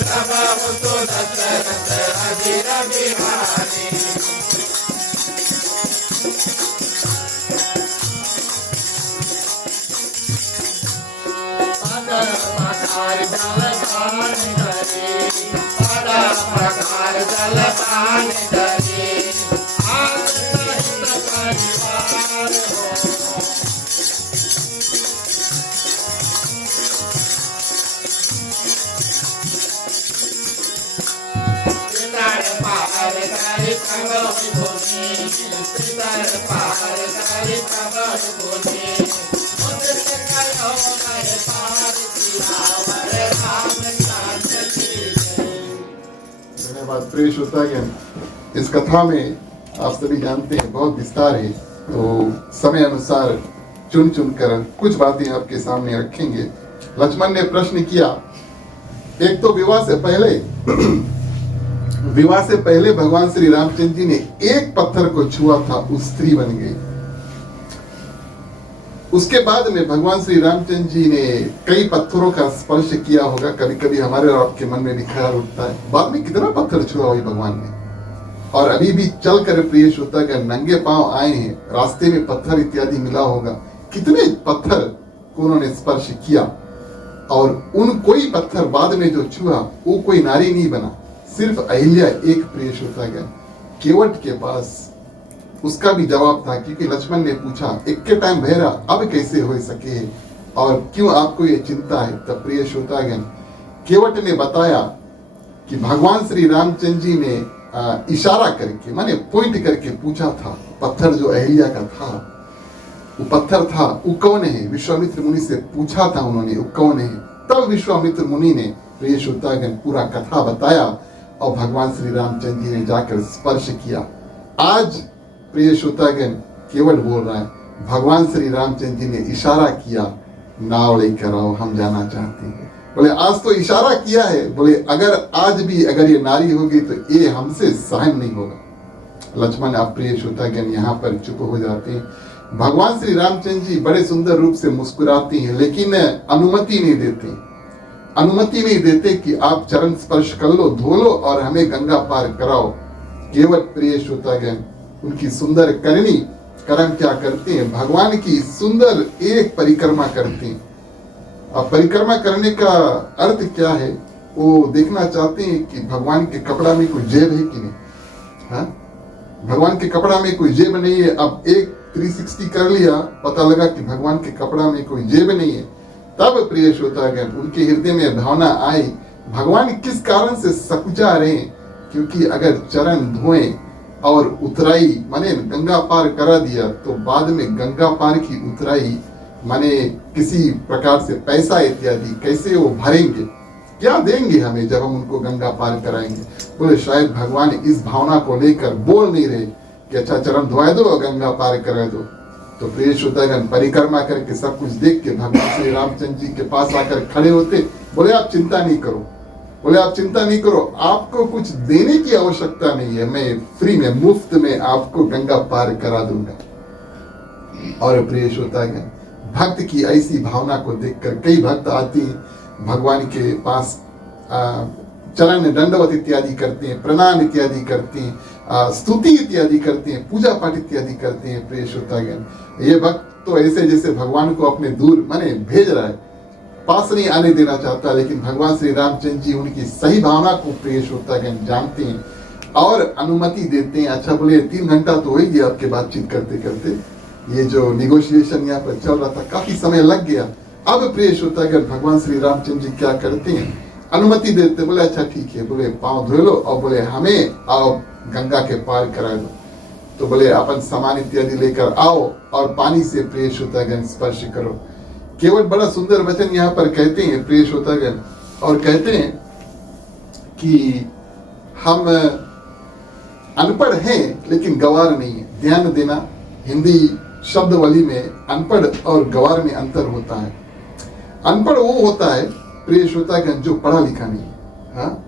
प्रभु तो दशरथ अजिर बिहारी प्रकार जलपान करे बड़ा प्रकार जलपान करे आप सहित परिवार हो पितर पार करे प्रभु भूमि पितर पार करे प्रभु भूमि मुझसे कहो मैं पार धन्यवाद प्रिय श्रोतागण। इस कथा में आप सभी जानते हैं बहुत विस्तार है, तो समय अनुसार चुन चुन कर कुछ बातें आपके सामने रखेंगे। लक्ष्मण ने प्रश्न किया, एक तो विवाह से पहले भगवान श्री रामचंद्र जी ने एक पत्थर को छुआ था, उस स्त्री बन गई। उसके बाद में भगवान श्री रामचंद्र जी ने कई पत्थरों का स्पर्श किया होगा। कभी कभी हमारे और आपके मन में भी ख्याल उठता है, बाद में कितना पत्थर छुआ हुई भगवान ने, और अभी भी चल कर प्रिय श्रोतागण नंगे पांव आए हैं, रास्ते में पत्थर इत्यादि मिला होगा, कितने पत्थर को उन्होंने स्पर्श किया, और उन कोई पत्थर बाद में जो छुआ वो कोई नारी नहीं बना, सिर्फ अहिल्या एक प्रिय श्रोतागण केवट के पास। उसका भी जवाब था, क्योंकि लक्ष्मण ने पूछा एक के टाइम भैरा अब कैसे हो सके और क्यों आपको ये चिंता है। तब प्रिय श्रोतागण केवट ने बताया कि भगवान श्री रामचंद्र जी ने इशारा करके माने पॉइंट करके पूछा था, पत्थर जो अहिल्या का था वो पत्थर था, वो कौन है। विश्वामित्र मुनि से पूछा था उन्होंने, वो कौन है। तब विश्वामित्र मुनि ने प्रिय श्रोतागण पूरा कथा बताया और भगवान श्री रामचंद्र जी ने जाकर स्पर्श किया। आज प्रिय श्रोतागण केवट बोल रहा है, भगवान श्री रामचंद्र जी ने इशारा किया, नाव लेकर आओ हम जाना चाहते हैं। बोले आज तो इशारा किया है, बोले अगर आज भी अगर ये नारी होगी तो ये हमसे सहन नहीं होगा। लक्ष्मण आप प्रिय श्रोतागण यहाँ पर चुप हो जाते हैं। भगवान श्री रामचंद्र जी बड़े सुंदर रूप से मुस्कुराते हैं, लेकिन अनुमति नहीं देते कि आप चरण स्पर्श कर लो, धो लो और हमें गंगा पार कराओ। केवल प्रिय श्रोतागण उनकी सुंदर कर्म क्या करते हैं, भगवान की सुंदर एक परिक्रमा करते हैं। अब परिक्रमा करने का अर्थ क्या है, वो देखना चाहते हैं कि भगवान के कपड़ा में कोई जेब है कि नहीं। हाँ, भगवान के कपड़ा में कोई जेब नहीं है। अब एक 360 कर लिया, पता लगा कि भगवान के कपड़ा में कोई जेब नहीं है। तब प्रिय श्रोतागण उनके हृदय में भावना आई, भगवान किस कारण से सकुचा रहे हैं, क्योंकि अगर चरण धोए और उतराई माने गंगा पार करा दिया तो बाद में गंगा पार की उतराई माने किसी प्रकार से पैसा इत्यादि कैसे वो भरेंगे, क्या देंगे हमें जब हम उनको गंगा पार कराएंगे। बोले शायद भगवान इस भावना को लेकर बोल नहीं रहे कि अच्छा चरण धोआ दो और गंगा पार करा दो। तो प्रिय श्रोतागण परिक्रमा करके सब कुछ देख के भगवान श्री रामचंद्र जी के पास आकर खड़े होते, बोले आप चिंता नहीं करो, आपको कुछ देने की आवश्यकता नहीं है, मैं फ्री में मुफ्त में आपको गंगा पार करा दूंगा। और प्रिय श्रोतागण भक्त की ऐसी भावना को देखकर कई भक्त आते हैं भगवान के पास, चरण दंडवत इत्यादि करते हैं, प्रणाम इत्यादि करते हैं, स्तुति इत्यादि करते हैं, पूजा पाठ इत्यादि करते हैं। प्रिय श्रोतागण ये भक्त तो ऐसे जैसे भगवान को अपने दूर माने भेज रहा है, पास नहीं आने देना चाहता, लेकिन भगवान श्री रामचंद्र जी उनकी सही भावना को प्रिय श्रोतागण जानते हैं और अनुमति देते हैं। अच्छा बोले 3 घंटा तो हो ही गया आपके बातचीत करते करते, ये जो निगोशिएशन यहाँ पर चल रहा था, काफी समय लग गया। अब प्रिय श्रोतागण, भगवान श्री रामचंद्र जी क्या करते हैं, अनुमति देते, बोले अच्छा ठीक है, बोले पाँव धो लो और बोले हमें आओ गंगा के पार करा दो। तो बोले अपन सामान इत्यादि लेकर आओ और पानी से प्रिय श्रोतागण स्पर्श करो। केवल बड़ा सुंदर वचन यहाँ पर कहते हैं प्रिय श्रोतागण, और कहते हैं कि हम अनपढ़ हैं लेकिन गवार नहीं है। ध्यान देना, हिंदी शब्दावली में अनपढ़ और गवार में अंतर होता है। अनपढ़ वो होता है प्रिय श्रोतागण जो पढ़ा लिखा नहीं है, हाँ?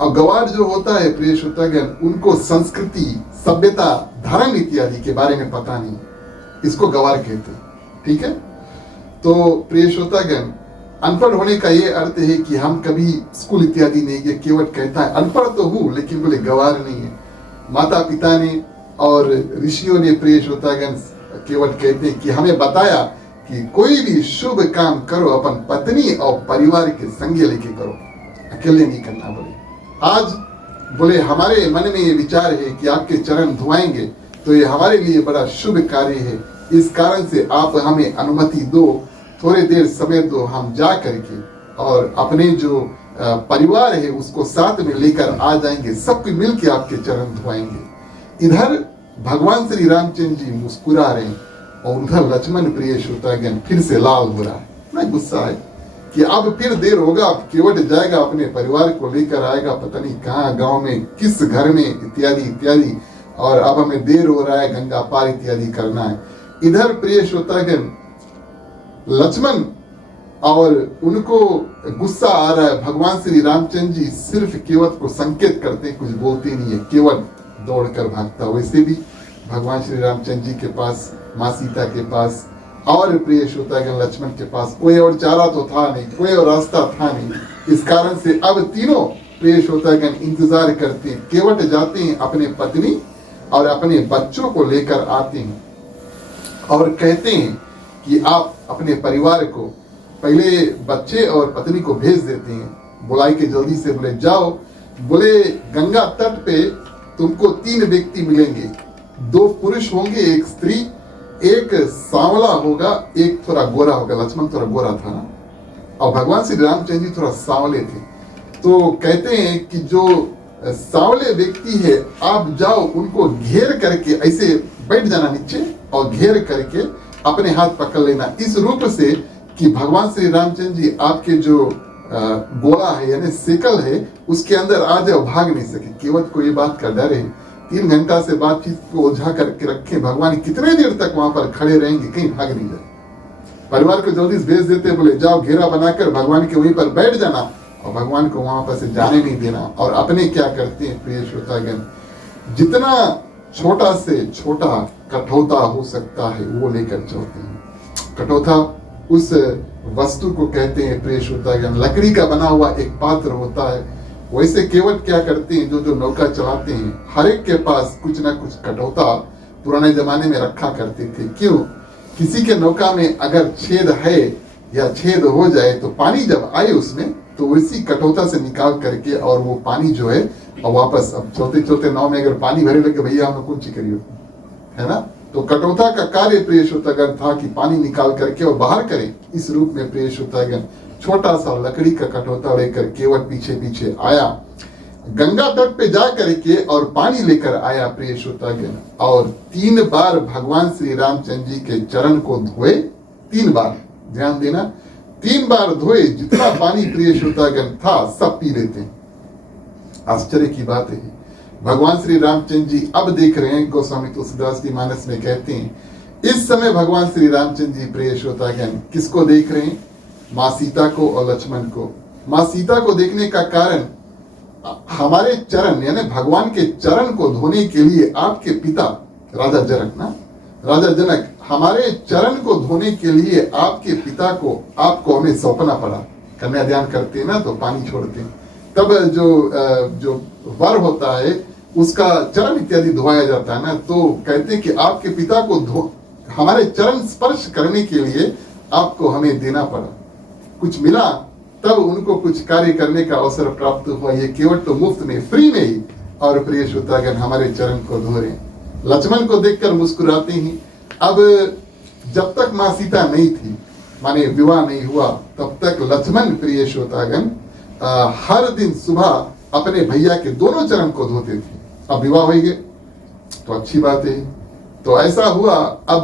और गवार जो होता है प्रिय श्रोतागण, उनको संस्कृति, सभ्यता, धर्म इत्यादि के बारे में पता नहीं, इसको गवार कहते हैं। ठीक है, तो प्रिय श्रोतागण, अनपढ़ होने का ये अर्थ है कि हम कभी स्कूल इत्यादि नहीं गए, केवल कहता है अनपढ़ तो हूं लेकिन बोले गवार नहीं है। माता पिता ने और ऋषियों ने प्रिय श्रोतागण केवल कहते हैं कि हमें बताया कि कोई भी शुभ काम करो अपन पत्नी और परिवार के संगे लेके करो, अकेले नहीं करना। बोले आज बोले हमारे मन में ये विचार है कि आपके चरण धुआएंगे तो ये हमारे लिए बड़ा शुभ कार्य है, इस कारण से आप हमें अनुमति दो, थोड़े देर समय दो, हम जा करके और अपने जो परिवार है उसको साथ में लेकर आ जाएंगे, सब कोई मिल के आपके चरण धुआएंगे। इधर भगवान श्री रामचंद्र जी मुस्कुरा रहे हैं और उधर लक्ष्मण प्रिय श्रोतागण फिर से लाल हो रहा है, ना गुस्सा है कि अब फिर देर होगा, अब केवट जाएगा, अपने परिवार को लेकर आएगा, पता नहीं कहाँ गांव में किस घर में इत्यादि इत्यादि, और अब हमें देर हो रहा है, गंगा पार इत्यादि करना है। इधर प्रिय श्रोतागण लक्ष्मण और उनको गुस्सा आ रहा है। भगवान श्री रामचंद्र जी सिर्फ केवट को संकेत करते, कुछ बोलते नहीं है, केवट दौड़कर भागता। वैसे भी भगवान श्री रामचंद्र जी के पास, माँ सीता के पास और प्रिय श्रोतागण लक्ष्मण के पास कोई और चारा तो था नहीं, कोई और रास्ता था नहीं। इस कारण से अब तीनों प्रिय श्रोतागण इंतजार करते हैं, केवट जाते हैं, अपने पत्नी और अपने बच्चों को लेकर आते हैं और कहते हैं कि आप अपने परिवार को, पहले बच्चे और पत्नी को भेज देते हैं, बुलाई के जल्दी से, बोले जाओ, बोले गंगा तट पे तुमको 3 व्यक्ति मिलेंगे, 2 पुरुष होंगे, 1 स्त्री, एक सांवला होगा, एक थोड़ा गोरा होगा। लक्ष्मण थोड़ा गोरा था ना, और भगवान श्री रामचंद्र जी थोड़ा सांवले थे। तो कहते हैं कि जो सांवले व्यक्ति है, आप जाओ, उनको घेर करके ऐसे बैठ जाना नीचे और घेर करके अपने हाथ पकड़ लेना, इस रूप से कि भगवान श्री रामचंद्र जी आपके जो गोला है यानी सिकल है उसके अंदर आ जाए, भाग नहीं सके। केवट को ये बात का डर है, 3 घंटा से बातचीत को उलझा करके रखे, भगवान कितने देर तक वहां पर खड़े रहेंगे, कहीं भाग नहीं जाए। परिवार को जल्दी भेज देते, बोले जाओ घेरा बनाकर भगवान के वहीं पर बैठ जाना और भगवान को वहां पर से जाने नहीं देना। और अपने क्या करते हैं प्रिय श्रोतागण, जितना छोटा से छोटा कठौता हो सकता है वो लेकर चलते हैं। कठौता उस वस्तु को कहते हैं प्रिय श्रोतागण, लकड़ी का बना हुआ एक पात्र होता है। वैसे केवट क्या करते हैं, जो नौका चलाते हैं, हर एक के पास कुछ ना कुछ कठौता पुराने जमाने में रखा करते थे। क्यों? किसी के नौका में अगर छेद है या छेद हो जाए तो पानी जब आए उसमें तो उसी कठौता से निकाल करके और वो पानी जो है और वापस, अब चलते चलते नाव में अगर पानी भरे लगे, भैया हमें कौन सी करियो, है ना। तो कठौता का कार्य प्रिय श्रोतागण था कि पानी निकाल करके और बाहर करे। इस रूप में प्रिय श्रोतागण छोटा सा लकड़ी का कठौता लेकर केवट पीछे पीछे आया, गंगा तट पे जा करके और पानी लेकर आया प्रिय श्रोतागण, और 3 बार भगवान श्री रामचंद्र जी के चरण को धोए। 3 बार, ध्यान देना, 3 बार धोए। जितना पानी प्रिय श्रोतागण था सब पी लेते हैं। आश्चर्य की बात है, भगवान श्री रामचंद्र जी अब देख रहे हैं, गोस्वामी तुलसीदास जी मानस में कहते हैं, इस समय भगवान श्री रामचंद्र जी प्रिय श्रोतागण किसको देख रहे हैं? माँ सीता को और लक्ष्मण को। माँ सीता को देखने का कारण, हमारे चरण यानी भगवान के चरण को धोने के लिए आपके पिता राजा जनक ना, राजा जनक हमारे चरण को धोने के लिए आपके पिता को, आपको हमें सौंपना पड़ा। कन्यादान करते हैं ना तो पानी छोड़ते हैं, तब जो वर होता है उसका चरण इत्यादि धोया जाता है ना, तो कहते हैं कि आपके पिता को हमारे चरण स्पर्श करने के लिए आपको हमें देना पड़ा। कुछ मिला तब उनको कुछ कार्य करने का अवसर प्राप्त हुआ। ये केवट तो मुफ्त में, फ्री में ही, और प्रिय श्रोतागण हमारे चरण को धो रहे। लक्ष्मण को देखकर मुस्कुराते हैं अब जब तक माँ सीता नहीं थी, माने विवाह नहीं हुआ, तब तक लक्ष्मण प्रिय श्रोतागण हर दिन सुबह अपने भैया के दोनों चरण को धोते थे। अब विवाह हो गए तो अच्छी बात है। तो ऐसा हुआ, अब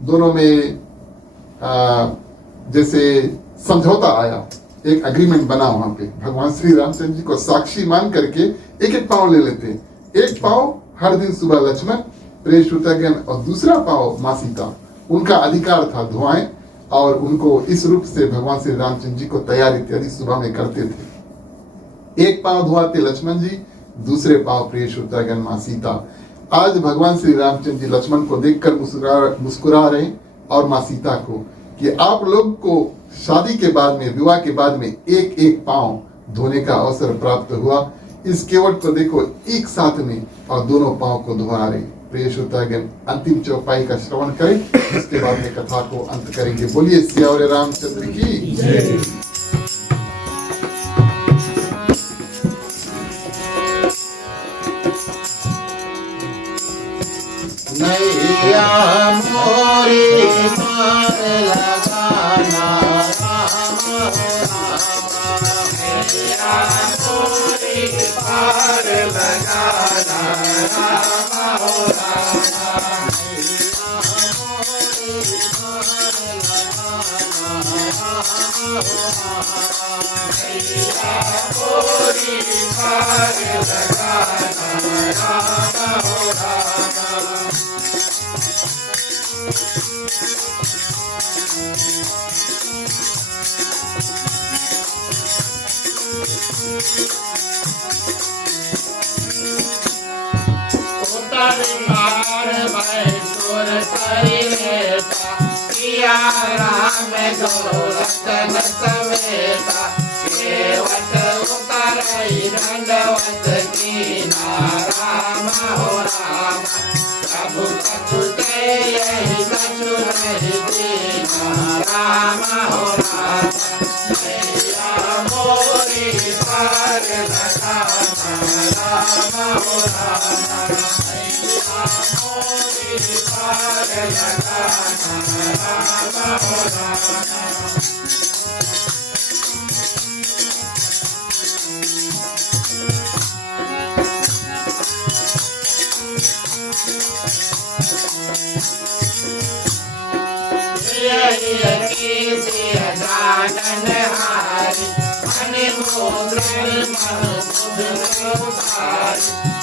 दोनों में जैसे समझौता आया, एक एग्रीमेंट बना वहां पे। भगवान श्री रामचंद्र जी को साक्षी मान करके एक एक पाँव ले लेते। एक पाँव हर दिन सुबह लक्ष्मण प्रिय श्रोतागण और दूसरा पाँव माँ सीता। उनका अधिकार था धुआएं, और उनको इस रूप से भगवान श्री रामचंद्र जी को तैयार इत्यादि सुबह में करते थे। एक पाँव धुआते लक्ष्मण जी, दूसरे पाँव प्रिय श्रोतागण माँ सीता। आज भगवान श्री रामचंद्र जी लक्ष्मण को देखकर मुस्कुरा रहे और माँ सीता को, कि आप लोग को शादी के बाद में, विवाह के बाद में एक एक पाँव धोने का अवसर प्राप्त हुआ। इस केवट को देखो एक साथ में, और दोनों पाँव को धुआ रहे। प्रिय श्रोतागण, अंतिम चौपाई का श्रवण करें, उसके बाद में कथा को अंत करेंगे। बोलिए सियावर रामचंद्र की जय। नैया मोरी मान लगाना राम नैया मोरी पार लगाना राम राम रतन समेता केवट उतरई दंडवत कीना राम हो राम प्रभु कछुते यही कछु नहीं दीना राम हो राम नैया मोरी पार लगाना राम हो राम नैया मोरी पार लगाना राम हो राम। जानन हारी मनि मुद्रल महुधारी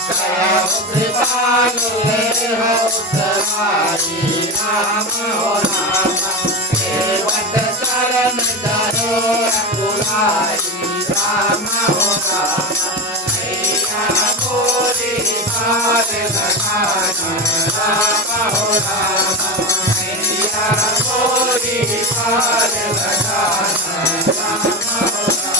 करहु कृपालु लेहु सहारी राम हो राम केवट शरण धरो रघुराई राम हो राम नैया मोरी पार लगाना राम हो राम नैया मोरी पार लगाना राम हो राम।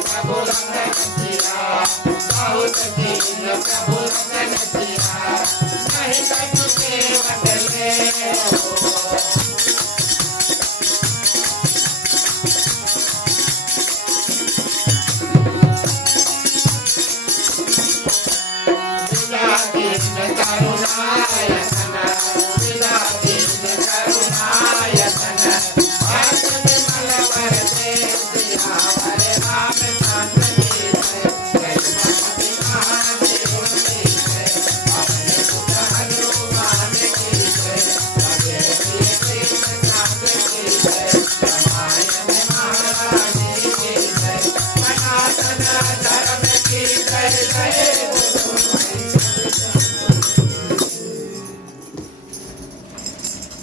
प्रभु रतन सिया बहुत दीन प्रभु रतन सिया नहीं कछु केवट ले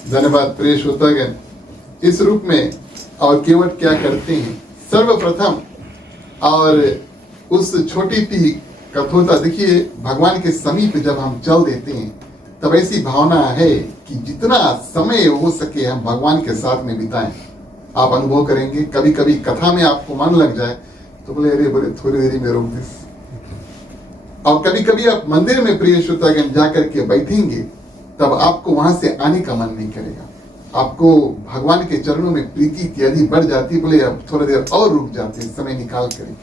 धन्यवाद प्रिय श्रोतागण। इस रूप में और केवट क्या करते हैं, सर्वप्रथम और उस छोटी सी कठोरता देखिए, भगवान के समीप जब हम चल देते हैं तब ऐसी भावना है कि जितना समय हो सके हम भगवान के साथ में बिताएं। आप अनुभव करेंगे, कभी कभी कथा में आपको मन लग जाए तो बोले अरे बोले थोड़ी देरी में रोक दिस। और कभी कभी आप मंदिर में प्रिय श्रोतागण जाकर के बैठेंगे तब आपको वहां से आने का मन नहीं करेगा। आपको भगवान के चरणों में प्रीति इत्यादि बढ़ जाती, बोले अब थोड़ा देर और रुक जाते हैं समय निकाल कर।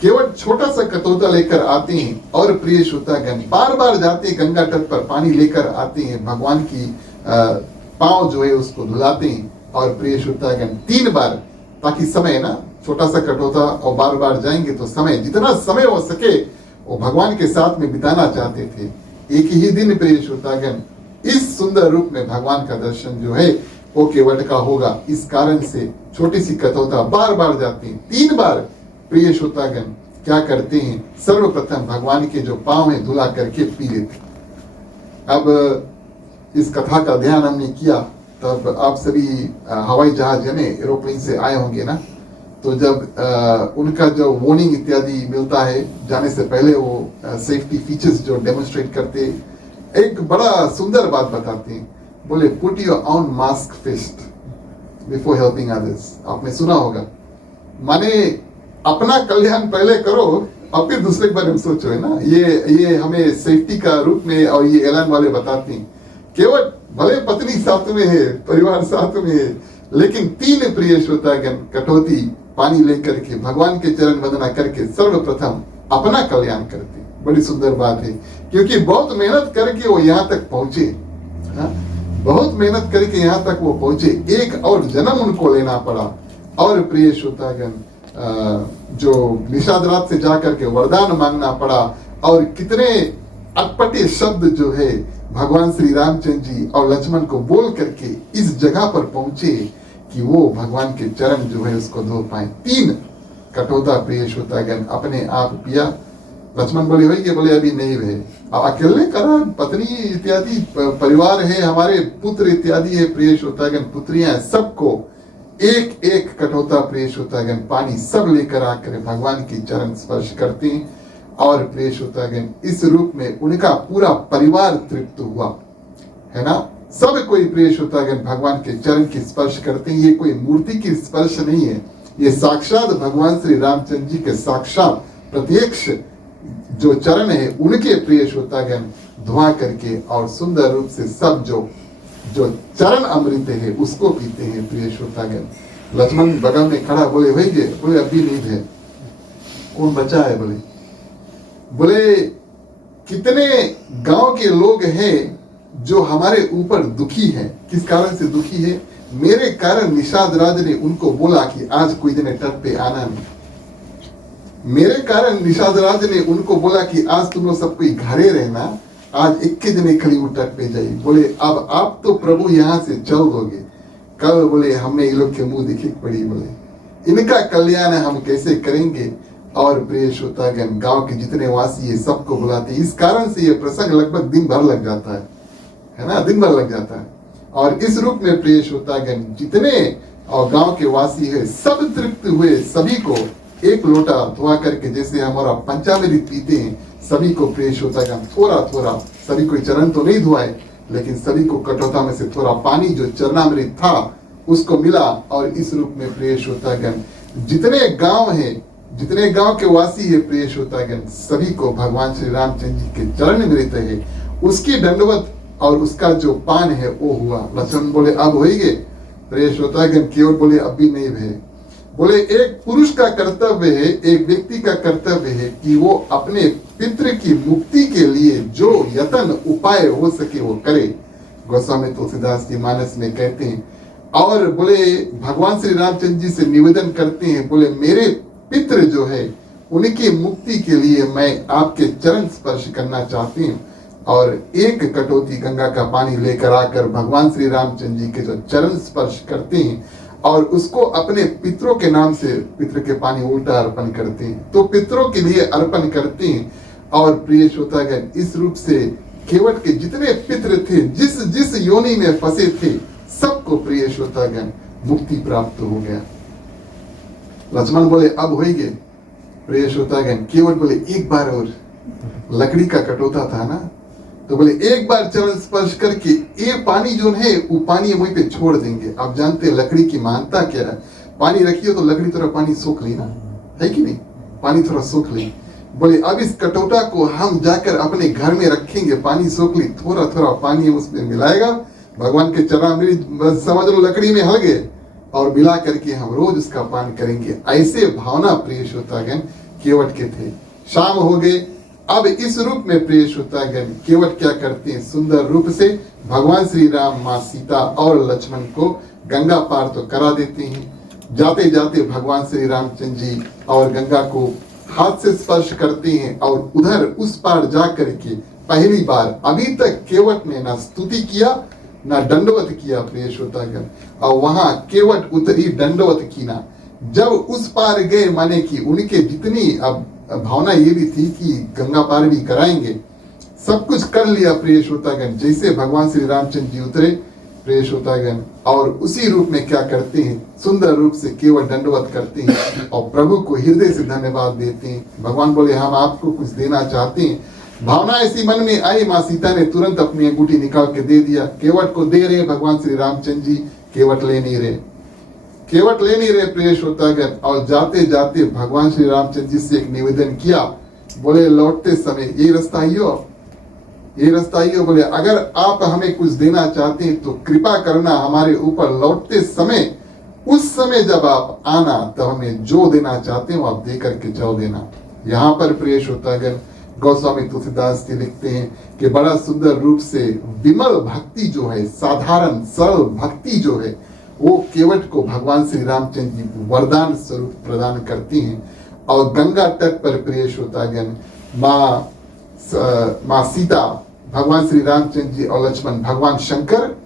केवल छोटा सा कटोता लेकर आते हैं और प्रिय श्रोतागण बार बार जाते हैं गंगा तट पर, पानी लेकर आते हैं, भगवान की पांव जो है उसको धुलाते हैं। और प्रिय श्रोतागण 3 बार, ताकि समय ना, छोटा सा कटोता और बार बार जाएंगे तो समय, जितना समय हो सके वो भगवान के साथ में बिताना चाहते थे। एक ही दिन प्रिय श्रोतागण इस सुंदर रूप में भगवान का दर्शन जो है वो केवट का होगा। इस कारण से छोटी सी कटोता बार बार जाते हैं। 3 बार प्रिय श्रोतागण क्या करते हैं, सर्वप्रथम भगवान के जो पांव हैं धुला करके पी लेते। अब इस कथा का ध्यान हमने किया, तब आप सभी हवाई जहाज यानी एरोप्लेन से आए होंगे ना, तो जब उनका जो वार्निंग इत्यादि मिलता है जाने से पहले, वो सेफ्टी फीचर्स जो डेमोन्स्ट्रेट करते, एक बड़ा सुंदर बात बताते हैं, बोले put your on mask first before helping others. आपने सुना होगा, माने अपना कल्याण पहले करो और फिर दूसरे के बारे में सोचो, है ना। ये हमें सेफ्टी का रूप में और ये ऐलान वाले बताते हैं। केवल भले पत्नी साथ में है, परिवार साथ में है, लेकिन 3 प्रिय श्रोतागण कटोती पानी लेकर के भगवान के चरण वंदना करके सर्वप्रथम अपना कल्याण करते। बड़ी सुंदर बात है, क्योंकि बहुत मेहनत करके वो यहाँ तक पहुंचे, बहुत मेहनत करके यहाँ तक वो पहुंचे, एक और जन्म उनको लेना पड़ा। और प्रिय श्रोतागण जो निषाद रात से जाकर के वरदान मांगना पड़ा, और कितने अटपटे शब्द जो है भगवान श्री रामचंद्र जी और लक्ष्मण को बोल करके इस जगह पर पहुंचे कि वो भगवान के चरण जो है उसको धो पाए। 3 कटोता प्रिय श्रोतागण अपने आप पिया। लक्ष्मण बोले भाई के, बोले अभी नहीं है, अकेले करा, पत्नी इत्यादि परिवार है, हमारे पुत्र इत्यादि है प्रिय श्रोतागण, पुत्रियां, सबको एक एक कटोता प्रिय श्रोतागण पानी सब लेकर आकर भगवान की चरण स्पर्श करते हैं। और प्रिय श्रोतागण इस रूप में उनका पूरा परिवार तृप्त हुआ, है ना। सब कोई प्रिय श्रोतागण भगवान के चरण की स्पर्श करते हैं। ये कोई मूर्ति की स्पर्श नहीं है, ये साक्षात भगवान श्री रामचंद्र जी के साक्षात प्रत्यक्ष जो चरण है उनके प्रिय श्रोतागण धुआ करके और सुंदर रूप से सब जो चरण अमृत है उसको पीते हैं प्रिय श्रोतागण। लक्ष्मण बगल में खड़ा, बोले भाई जी, बोले अभी नहीं है, कौन बचा है, बोले कितने गांव के लोग हैं जो हमारे ऊपर दुखी हैं। किस कारण से दुखी है, मेरे कारण निषाद राज ने उनको बोला कि आज कोई दिन तट पे आना नहीं। मेरे कारण निषाद राज ने उनको बोला कि आज तुम लोग सब कोई घरे रहना, आज 21 दिन खली तट पे जाइए। बोले अब आप तो प्रभु यहाँ से चल दोगे, कल बोले हमें ये लोग के मुंह दिखी पड़ी, बोले इनका कल्याण हम कैसे करेंगे। और प्रिय श्रोतागण गांव के जितने वासी है सबको बुलाते। इस कारण से ये प्रसंग लगभग दिन भर लग जाता है ना, दिन भर लग जाता है। और इस रूप में प्रिय श्रोतागण जितने और गांव के वासी है सब तृप्त हुए, सभी को एक लोटा धुआ करके, जैसे हमारा पंचामृत पीते हैं, सभी को प्रिय श्रोतागण थोड़ा थोड़ा, सभी को चरण तो नहीं धुआए, लेकिन सभी को कटोता में से थोड़ा पानी जो चरणामृत था उसको मिला। और इस रूप में प्रिय श्रोतागण जितने गांव है, जितने गांव के वासी है प्रिय श्रोतागण, सभी को भगवान श्री रामचंद्र जी के चरण अमृत है उसकी दंडवत और उसका जो पान है वो हुआ। लक्ष्मण बोले अब होइगे, प्रिय श्रोतागण केवल बोले अभी नहीं है। बोले एक पुरुष का कर्तव्य है, एक व्यक्ति का कर्तव्य है कि वो अपने पितृ की मुक्ति के लिए जो यत्न उपाय हो सके वो करे। गोस्वामी तुलसीदास जी मानस में कहते हैं। और बोले भगवान श्री रामचंद्र जी से निवेदन करते हैं, बोले मेरे पितृ जो है उनकी मुक्ति के लिए मैं आपके चरण स्पर्श करना चाहती हूँ। और एक कटोती गंगा का पानी लेकर आकर भगवान श्री रामचंद्र जी के जो चरण स्पर्श करते हैं और उसको अपने पितरों के नाम से, पितृ के पानी उल्टा अर्पण करते हैं, तो पितरों के लिए अर्पण करते हैं। और प्रिय श्रोतागण इस रूप से केवट के जितने पितृ थे, जिस जिस योनि में फंसे थे, सबको प्रिय श्रोतागण मुक्ति प्राप्त हो गया। लक्ष्मण बोले अब होइगे, प्रिय श्रोतागण केवट बोले एक बार और। लकड़ी का कटोता था ना, तो बोले एक बार चरण स्पर्श करके ये पानी जो है वो पानी वहीं पे छोड़ देंगे। आप जानते हैं लकड़ी की महानता क्या है, पानी रखिए तो लकड़ी थोड़ा पानी सोख ली ना, है कि नहीं, पानी थोड़ा सोख ली। बोले अब इस कटोता को हम जाकर अपने घर में रखेंगे, पानी सोख ली, थोड़ा थोड़ा पानी उसमें मिलाएगा, भगवान के चरणामृत बस समझ लो लकड़ी में हल गए और मिला करके हम रोज उसका पान करेंगे। ऐसे भावना प्रिय श्रोतागण केवट के थे। शाम हो गए, अब इस रूप में प्रिय श्रोतागण केवट क्या करते हैं, सुंदर रूप से भगवान श्री राम, माँ सीता और लक्ष्मण को गंगा पार तो करा देते हैं। जाते जाते भगवान श्री रामचंद्र जी और गंगा को हाथ से स्पर्श करते हैं और उधर उस पार जा करके पहली बार, अभी तक केवट ने ना स्तुति किया ना दंडवत किया प्रिय श्रोतागण, और वहां केवट उतरी दंडवत की ना। जब उस पार गए माने कि उनके जितनी अब भावना ये भी थी कि गंगा पार भी कराएंगे, सब कुछ कर लिया प्रिय श्रोतागण। जैसे भगवान श्री रामचंद्र जी उतरे प्रिय श्रोतागण और उसी रूप में क्या करते हैं, सुंदर रूप से केवल दंडवत करते हैं और प्रभु को हृदय से धन्यवाद देते हैं। भगवान बोले हम आपको कुछ देना चाहते हैं। भावना ऐसी मन में आई, माँ सीता ने तुरंत अपनी अंगूठी निकाल के दे दिया। केवट को दे रहे भगवान श्री रामचंद्र जी, केवट ले नहीं रहे, केवट ले नहीं रहे प्रिय श्रोतागण। और जाते जाते भगवान श्री रामचंद्र जी से एक निवेदन किया, बोले लौटते समय ये रास्ता ही हो, ये रास्ता ही हो। बोले अगर आप हमें कुछ देना चाहते हैं तो कृपा करना हमारे ऊपर, लौटते समय उस समय जब आप आना तब हमें जो देना चाहते हो आप दे करके जाओ देना। यहाँ पर प्रिय श्रोतागण गोस्वामी तुलसीदास जी लिखते हैं कि बड़ा सुंदर रूप से विमल भक्ति जो है, साधारण सरल भक्ति जो है, वो केवट को भगवान श्री रामचंद्र जी वरदान स्वरूप प्रदान करती हैं। और गंगा तट पर प्रिय श्रोतागण माँ सीता, भगवान श्री रामचंद्र जी और लक्ष्मण, भगवान शंकर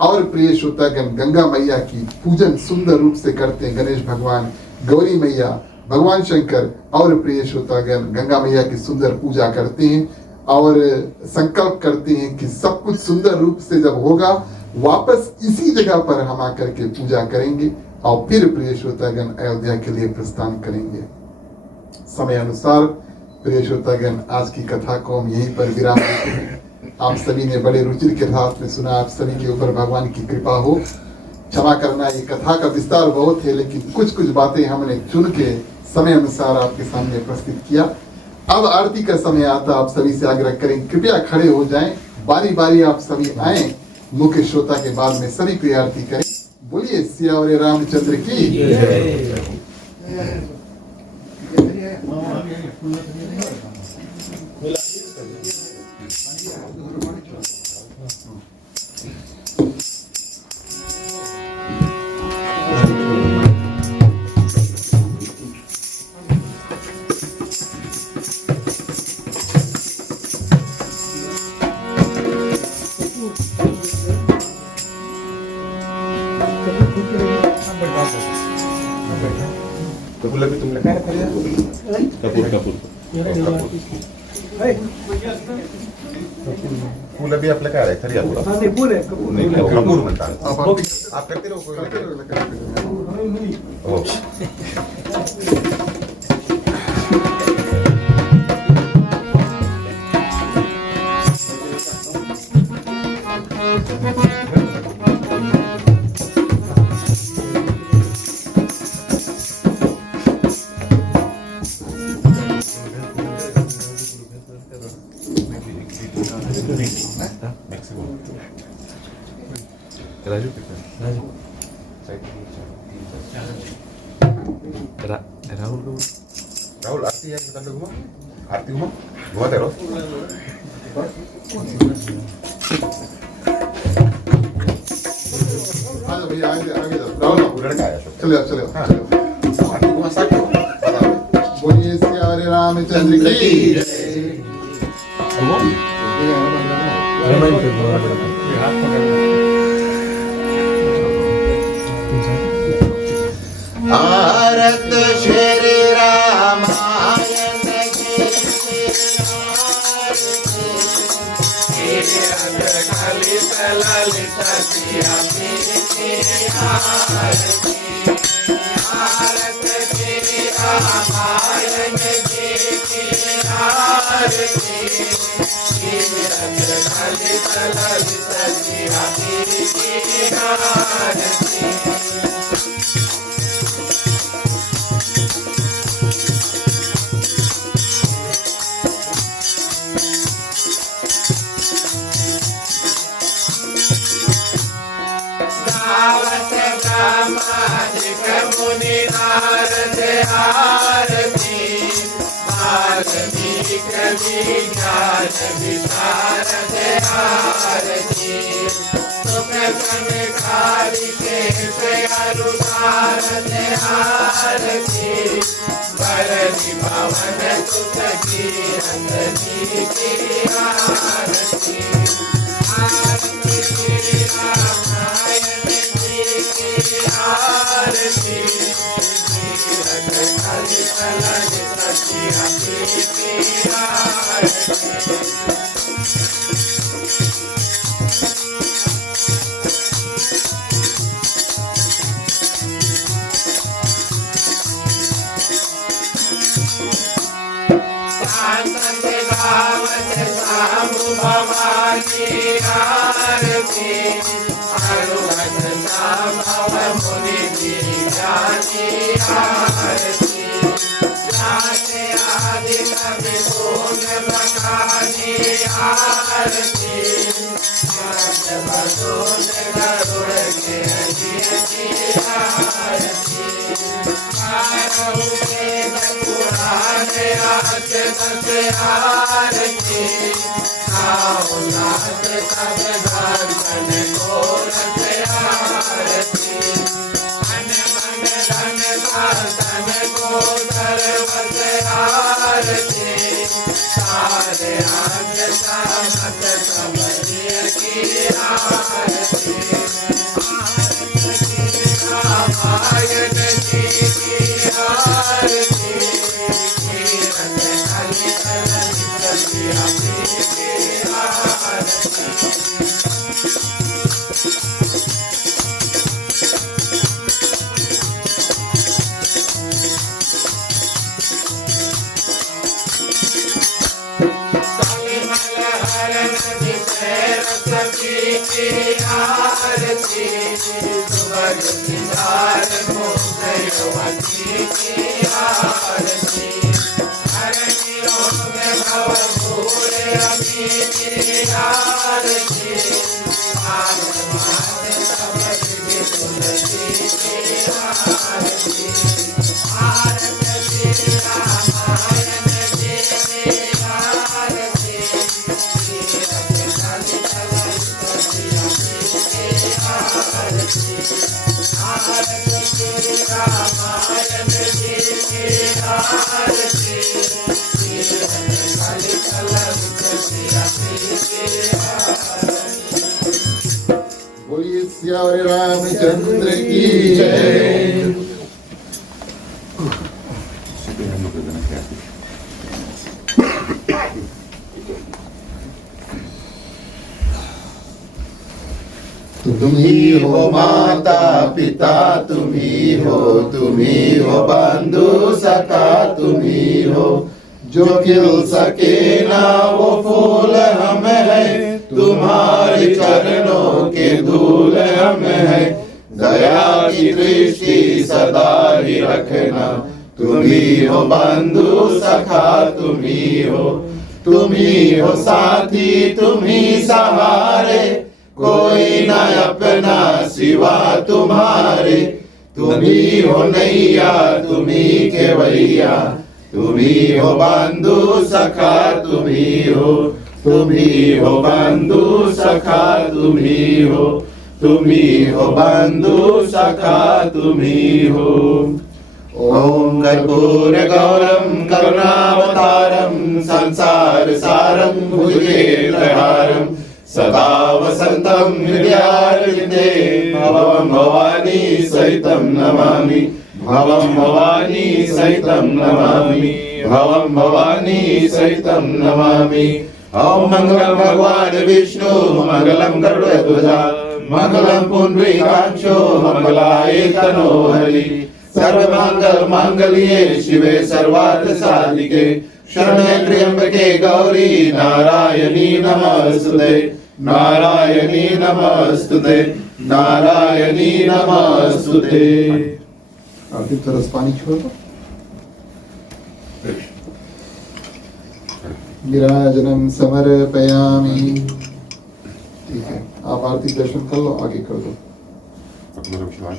और प्रिय श्रोतागण गंगा मैया की पूजन सुंदर रूप से करते हैं। गणेश भगवान, गौरी मैया, भगवान शंकर और प्रिय श्रोतागण गंगा मैया की सुंदर पूजा करते हैं और संकल्प करते हैं कि सब कुछ सुंदर रूप से जब होगा वापस इसी जगह पर हम आकर के पूजा करेंगे और फिर प्रिय श्रोतागण अयोध्या के लिए प्रस्थान करेंगे। समय अनुसार प्रिय श्रोतागण आज की कथा को हम यहीं पर विराम देते हैं। आप सभी ने बड़े रुचि के साथ में सुना, आप सभी के ऊपर भगवान की कृपा हो। क्षमा करना, ये कथा का विस्तार बहुत है लेकिन कुछ कुछ बातें हमने चुन के समय अनुसार आपके सामने प्रस्तुत किया। अब आरती का समय आता, आप सभी से आग्रह करें कृपया खड़े हो जाएं, बारी बारी आप सभी आए, मुख्य श्रोता के बाद में सभी की आरती करें। बोलिए सियावर रामचंद्र की जय। कपूर भी तुमने कपूर फूल भी आपल्या काय आहे खरी नाही कपूर म्हणतात आप करते रहो कोई हो राजू राहुल आरती है बता दो आरती घुमा तेरो भैया आगे जाओ, लड़का आया चलो चलो आरती घुमा साथ बोलिए सियावर रामचंद्र की जय। भारत श्री रामायण की ललित ललित सिया भारत श्री रामायण की ललित ललित सिया सामाजिक मुनि नारद आरती धार्मिक विज्ञान विशारद आरती सुख संकारी के अनुसारद आरती भरणी भवन सुख की अंजनी की आरती आरती श्री रामायण जी की आरती तीरथ कलि ललित सिया की आरती भवानी आरती हनुमत भव मुनि ज्ञानी आरती जाने आदि कवि गुण बखानी आरती संत बसुन गरुड़ के अजियति आरती आरहु वेद पुराण आस दस आरती नाथ सब दर्शन गोरख आरती मन मन धन साधन को सर्वत आरती सारे अंग समत समरिय की आरती आरती रामायण जी की आरती तीरथ कलि ललित सिया की आरती सुभग सिंगार मोक्षयवती की आरती हरणियों में भव भूर अभी की आरती आनंद मात सब विधि तुलसी की आरती आरती श्री रामायण जी की आरती तीरथ कलि ललित सिया की आरती आरती श्री रामायण जी की आरती तीरथ कलि ललित सिया की आरती बोलिए सियावर रामचंद्र की जय। तुम ही हो माता पिता, तुम ही हो बंधु सखा, तुम ही हो जो खिल सके ना वो फूल हम है, तुम्हारे चरणों के धूल हम है। दया की दृष्टि सदा ही रखना, तुम ही हो बंधु सखा, तुम ही हो साथी, तुम ही सहारे, कोई न अपना सिवा तुम्हारे। तुम ही हो नैया, तुम ही केवैया, तुम ही हो बंधु सखा, तुम ही हो बंधु सखा, तुम ही हो बंधु सखा, तुम ही हो। ओम कर्पूर गौरम करुणावतारम संसार सारम भुजगेन्द्रहारम सदा वसंतम हृदयारविंदे भवं भवानी सहितं नमामि, भवं भवानी सहितं नमामि, भवं भवानी सहितं नमामि। ओम मंगलम भगवान विष्णु मंगलम गरुड़ध्वजा मंगलम पुंडरीकाक्षो मंगलाय तनोहरि। सर्वमंगल मांगल्ये शिवे सर्वार्थ साधिके शरण्ये त्र्यंबके गौरी नारायणी नमस्तुते, नारायणी नमस्तुते, नारायणी नमस्तुते। आरती तरस पानी छोड़ दो। गिराजनम समर्पयामि। ठीक है, आप आरती दर्शन कर लो, आगे कर दो। Kapıları bir şey var mı?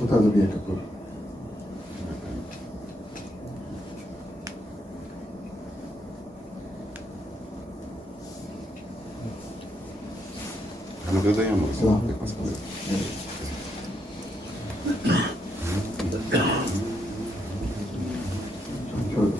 बता दो भैया Kapoor Hani biraz dayanmalısın. Tamam. Bekmez kalıyor. छोड़ दो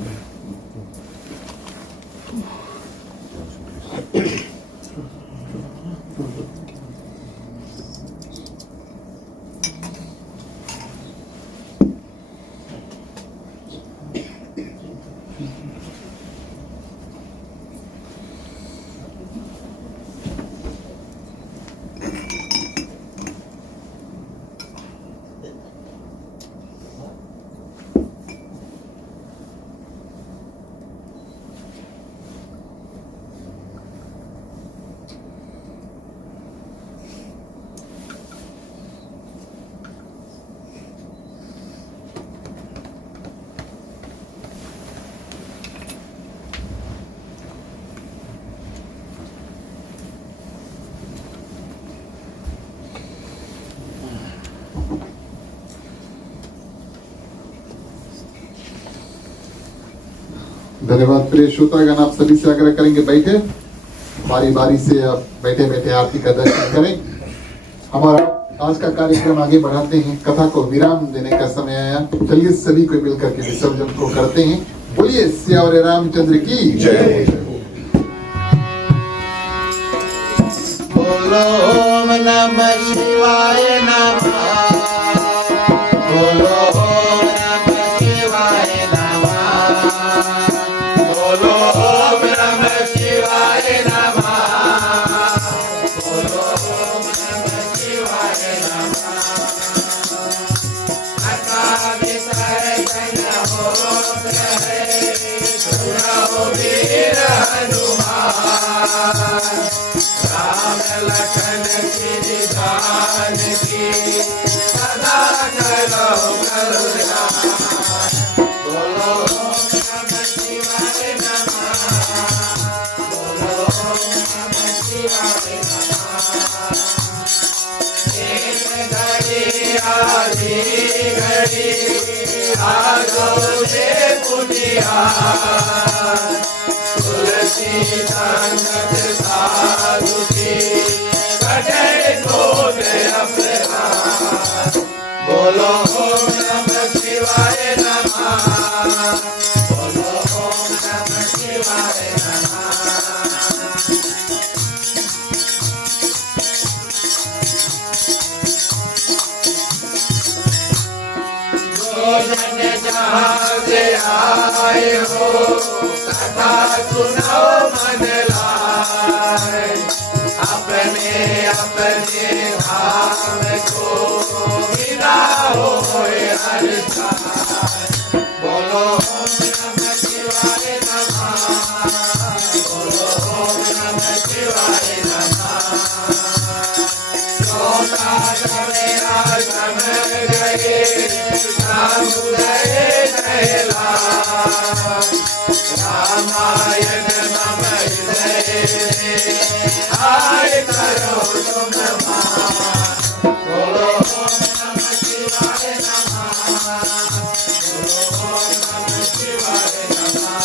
धन्यवाद प्रिय श्रोतागण, आप सभी से आग्रह करेंगे बैठे, बारी बारी से आप बैठे बैठे आरती का दर्शन करें। हमारा आज का कार्यक्रम आगे बढ़ाते हैं, कथा को विराम देने का समय आया। चलिए सभी को मिलकर के विसर्जन को करते हैं। बोलिए सियावर रामचंद्र की जय। बोलो ओम नमः शिवाय नमः। बोलो ओम नमः शिवाय नमः। बोलो ओम नमः शिवाय नमः। बोलो ओम नमः शिवाय नमः। कथा विसर्जन होत है, सुनो वीर हनुमान। राम लखन श्री जान की सदा करो कल्याण। बोलो ओम नमः शिवाय नमः। बोलो ओम नमः शिवाय नमः। एक घड़ी आधी घड़ी आगो से पुनिया। तुलसी संगत साधु की कटे क्रोध अपराध। बोलो ओम नमः शिवाय नमः। बोलो ओम नमः शिवाय नमः। जो जन जहाँ से आए हो, कथा सुनो मन लाए। अपने अपने धाम को विदा होए हर साल। बोलो ओम नमः शिवाय नमः। बोलो ओम नमः शिवाय नमः। सोता सवेरा समय गए, शाम गए नहला। रामायण मम हृदय आय करो तुम मान। बोलो ओम नमः शिवाय नमः। बोलो ओम नमः शिवाय नमः।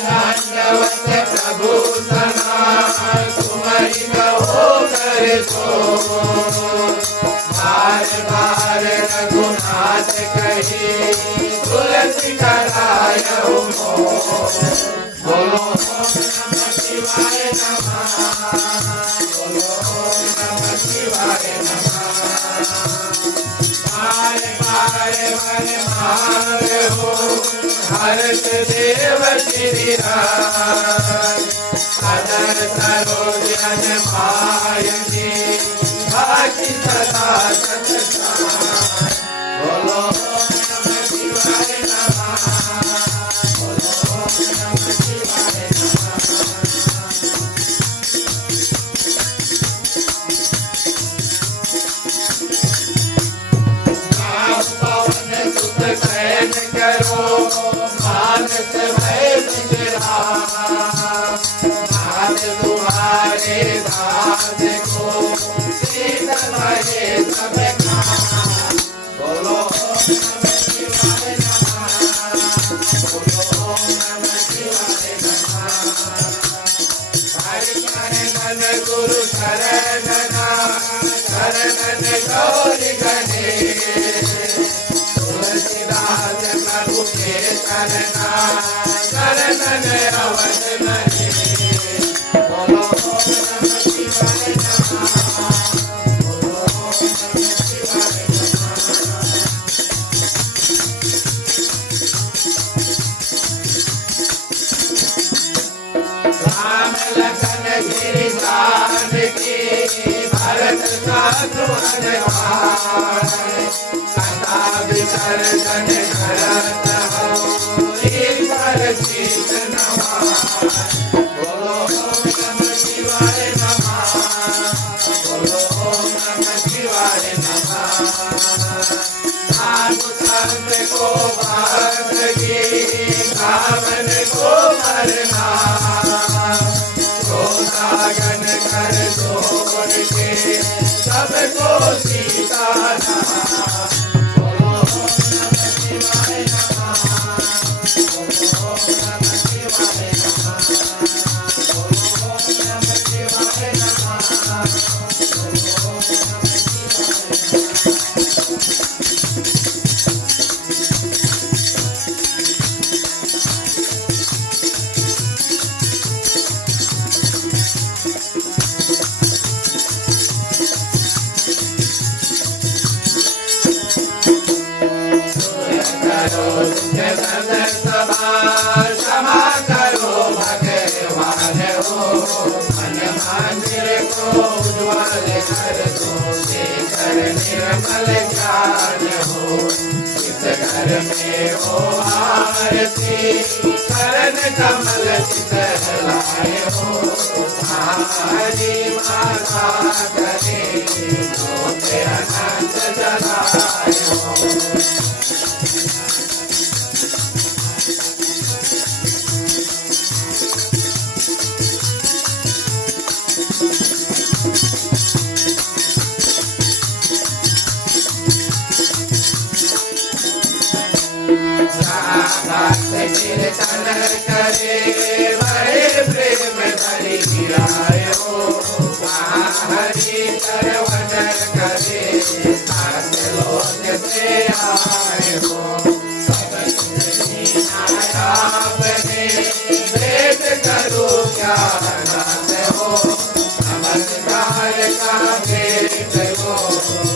दंडवत प्रभु सनातन तुम्हारी कहो कर सो। बार बार रघुनाथ कही तुलसी करायऊ मोह। बोलो ओम नमः शिवाय नमः। बोलो ओम नमः शिवाय नमः। बार बार वन मांगे हो हर्ष देव श्री राम। सदर सरोज रज मायनी भाति सदा सतसार। बोलो ओम नमः शिवाय नमः। बोलो ओम नमः शिवाय नमः। शरण करो मानस भय विश्राम। नाथ तुम्हारे दास को शीतल भये सब काम। बोलो ओम नमः शिवाय नमः। बोलो ओम नमः शिवाय नमः। मन गुरु शरण शरण गौरी गणेश। तुलसीदास प्रभु के शरण शरण अवध महेश। बोलो ओम नमः शिवाय नमः। बोलो ओम नमः शिवाय नमः। राम लखन गिरि जानकी भरत शत्रुघ्न भाई। सदा विसर्जन करत हो ईश्वर शीश नवाय। बोलो ओम नमः शिवाय नमः। बोलो ओम नमः शिवाय नमः। साधु संत को भक्त की गावन को मरना। सागन कर जोड़ के सबको सीताना। बोलो ओम नमः शिवाय नमः। बोलो ओम नमः शिवाय नमः। बोलो ओम नमः शिवाय नमः। बोलो ओम नमः शिवाय क्षमा करो भगवान हो। मन मंदिर को उज्ज्वल कर दो। देकर निर्मल ज्ञान हो। इस घर में हो आरती शरण कमल चितलाए हो। हमारी माता करे ज्योत अनंत जलाए हो। भक्त कीर्तन करे बड़े प्रेम धरि गिराए हो। वहाँ हरि सरवण करे सात लोक से आए हो। सब आपने भेद करो क्या नाथ हो। नमस्कार का भेद करो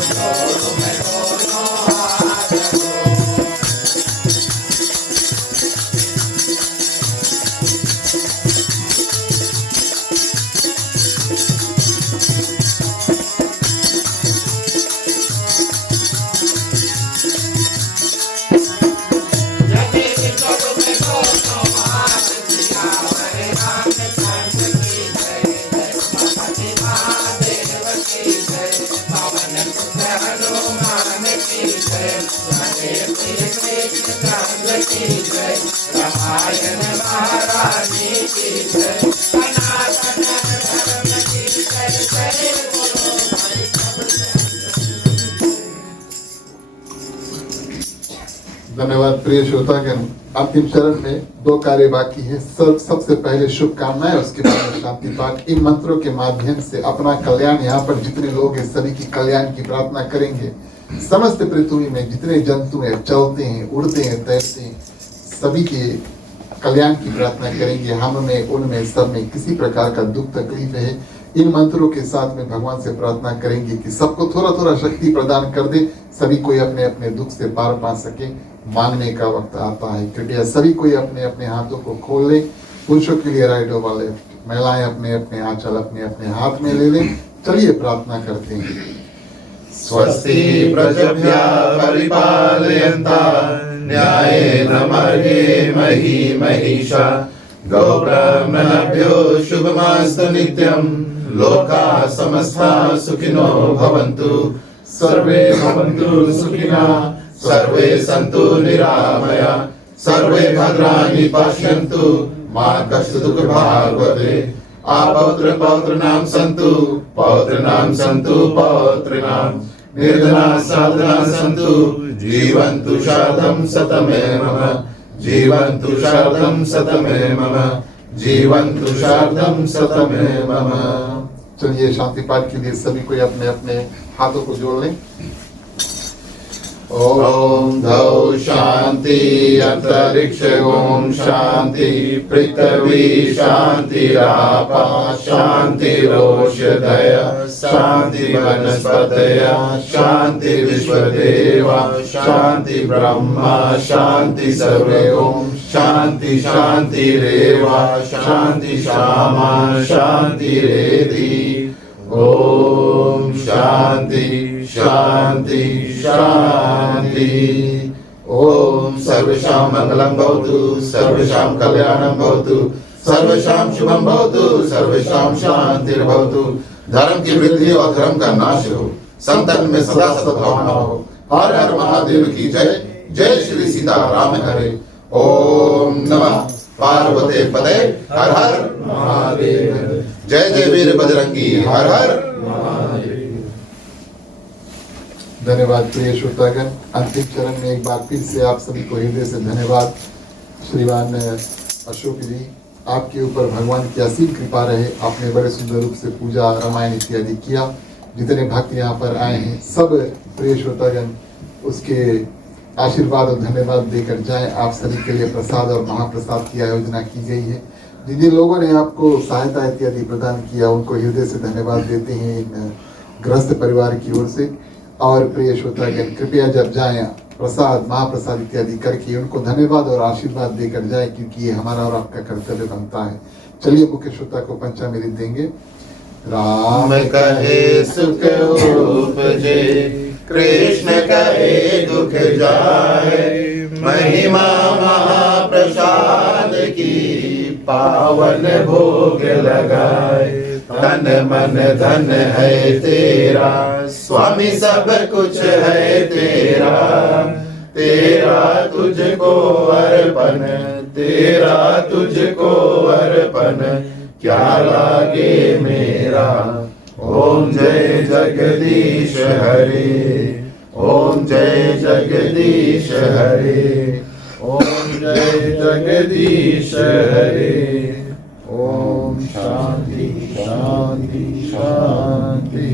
जोड़ में दोनों हाथ हो। रामायण महारानी की जय। सनातन धर्म की जय जय बोलो। धन्यवाद प्रिय श्रोतागण। अंतिम चरण में 2 कार्य बाकी है। सबसे पहले शुभकामनाएं, उसके बाद शांति पाठ। इन मंत्रों के माध्यम से अपना कल्याण, यहाँ पर जितने लोग हैं सभी की कल्याण की प्रार्थना करेंगे। समस्त पृथ्वी में जितने जंतु हैं, चलते हैं, उड़ते हैं, तैरते हैं, सभी के कल्याण की प्रार्थना करेंगे। हम में, उनमें, सब में किसी प्रकार का दुख तकलीफ है, इन मंत्रों के साथ में भगवान से प्रार्थना करेंगे कि सबको थोड़ा थोड़ा शक्ति प्रदान कर दे, सभी कोई अपने अपने दुख से पार पा सके। मांगने का वक्त आता है, कृपया सभी कोई अपने अपने हाथों को खोल ले। पुरुषों के लिए राइट वाले, महिलाएं अपने अपने आंचल अपने अपने हाथ में ले लें। चलिए प्रार्थना करते हैं। स्वस्ति प्रजभ्यः परिपालयन्ताः न्यायेन मार्गेण महीं महिषा। गोब्राह्मणेभ्यो शुभमस्तु नित्यं। लोकाः समस्ताः सुखिनो भवन्तु। सर्वे भवन्तु सुखिनः। सर्वे सन्तु निरामया सर्वे भद्राणि पश्यन्तु मा कश्चित् दुःखभाग् भवेत् पौत्राणां सन्तु पौत्राणां निर्धनाः साधनाः सन्तु जीवन्तु शरदं शतमेव जीवन्तु शरदं शतमेव जीवन्तु शरदं शतमेव। चलिए शांति पाठ के लिए सभी कोई अपने अपने हाथों को जोड़ लें। ओम धौ शांति अंतरिक्ष ओम शांति पृथ्वी शांति रापा शांति रोषधय शांति वनस्पतय शांति विश्वदेवा शांति ब्रह्मा शांति सर्वे ओम शांति शांति रेवा शांति श्यामा शांति रेधि ओम शांति शांति शांति। ओम सर्वेषां मंगलं भवतु सर्वेषां कल्याणं भवतु सर्वेषां शुभं भवतु सर्वेषां शांतिर्भवतु। धर्म की वृद्धि और धर्म का नाश हो संतन में सदा सद्भावना हो। हर हर महादेव की जय। जय श्री सीताराम हरे। ओम नमः पार्वते पते हर हर महादेव। जय जय वीर बजरंगी हर हर महादेव। धन्यवाद प्रिय श्रोतागण। अंतिम चरण में एक बार फिर से आप सभी को हृदय से धन्यवाद। श्रीमान अशोक जी, आपके ऊपर भगवान की असीम कृपा रहे। आपने बड़े सुंदर रूप से पूजा रामायण इत्यादि किया। जितने भक्त यहाँ पर आए हैं सब प्रिय श्रोतागण उसके आशीर्वाद और धन्यवाद देकर जाएं। आप सभी के लिए प्रसाद और महाप्रसाद की आयोजना की गई है। जिन जिन लोगों ने आपको सहायता इत्यादि प्रदान किया उनको हृदय से धन्यवाद देते हैं इन ग्रस्त परिवार की ओर से। और प्रिय श्रोतागण कृपया जब जाएं प्रसाद महाप्रसाद इत्यादि करके उनको धन्यवाद और आशीर्वाद देकर जाए, क्योंकि ये हमारा और आपका कर्तव्य बनता है। चलिए मुख्य श्रोता को पंचामृत देंगे। राम कहे सुख उपजे कृष्ण कहे दुख जाए महिमा महाप्रसाद की पावन भोग लगाए। तन मन धन है तेरा स्वामी सब कुछ है तेरा तेरा तुझको अर्पण तेरा तुझको अर्पण क्या लागे मेरा। ओम जय जगदीश हरे ओम जय जगदीश हरे ओम जय जगदीश हरे। ओम शांति शांति शांति।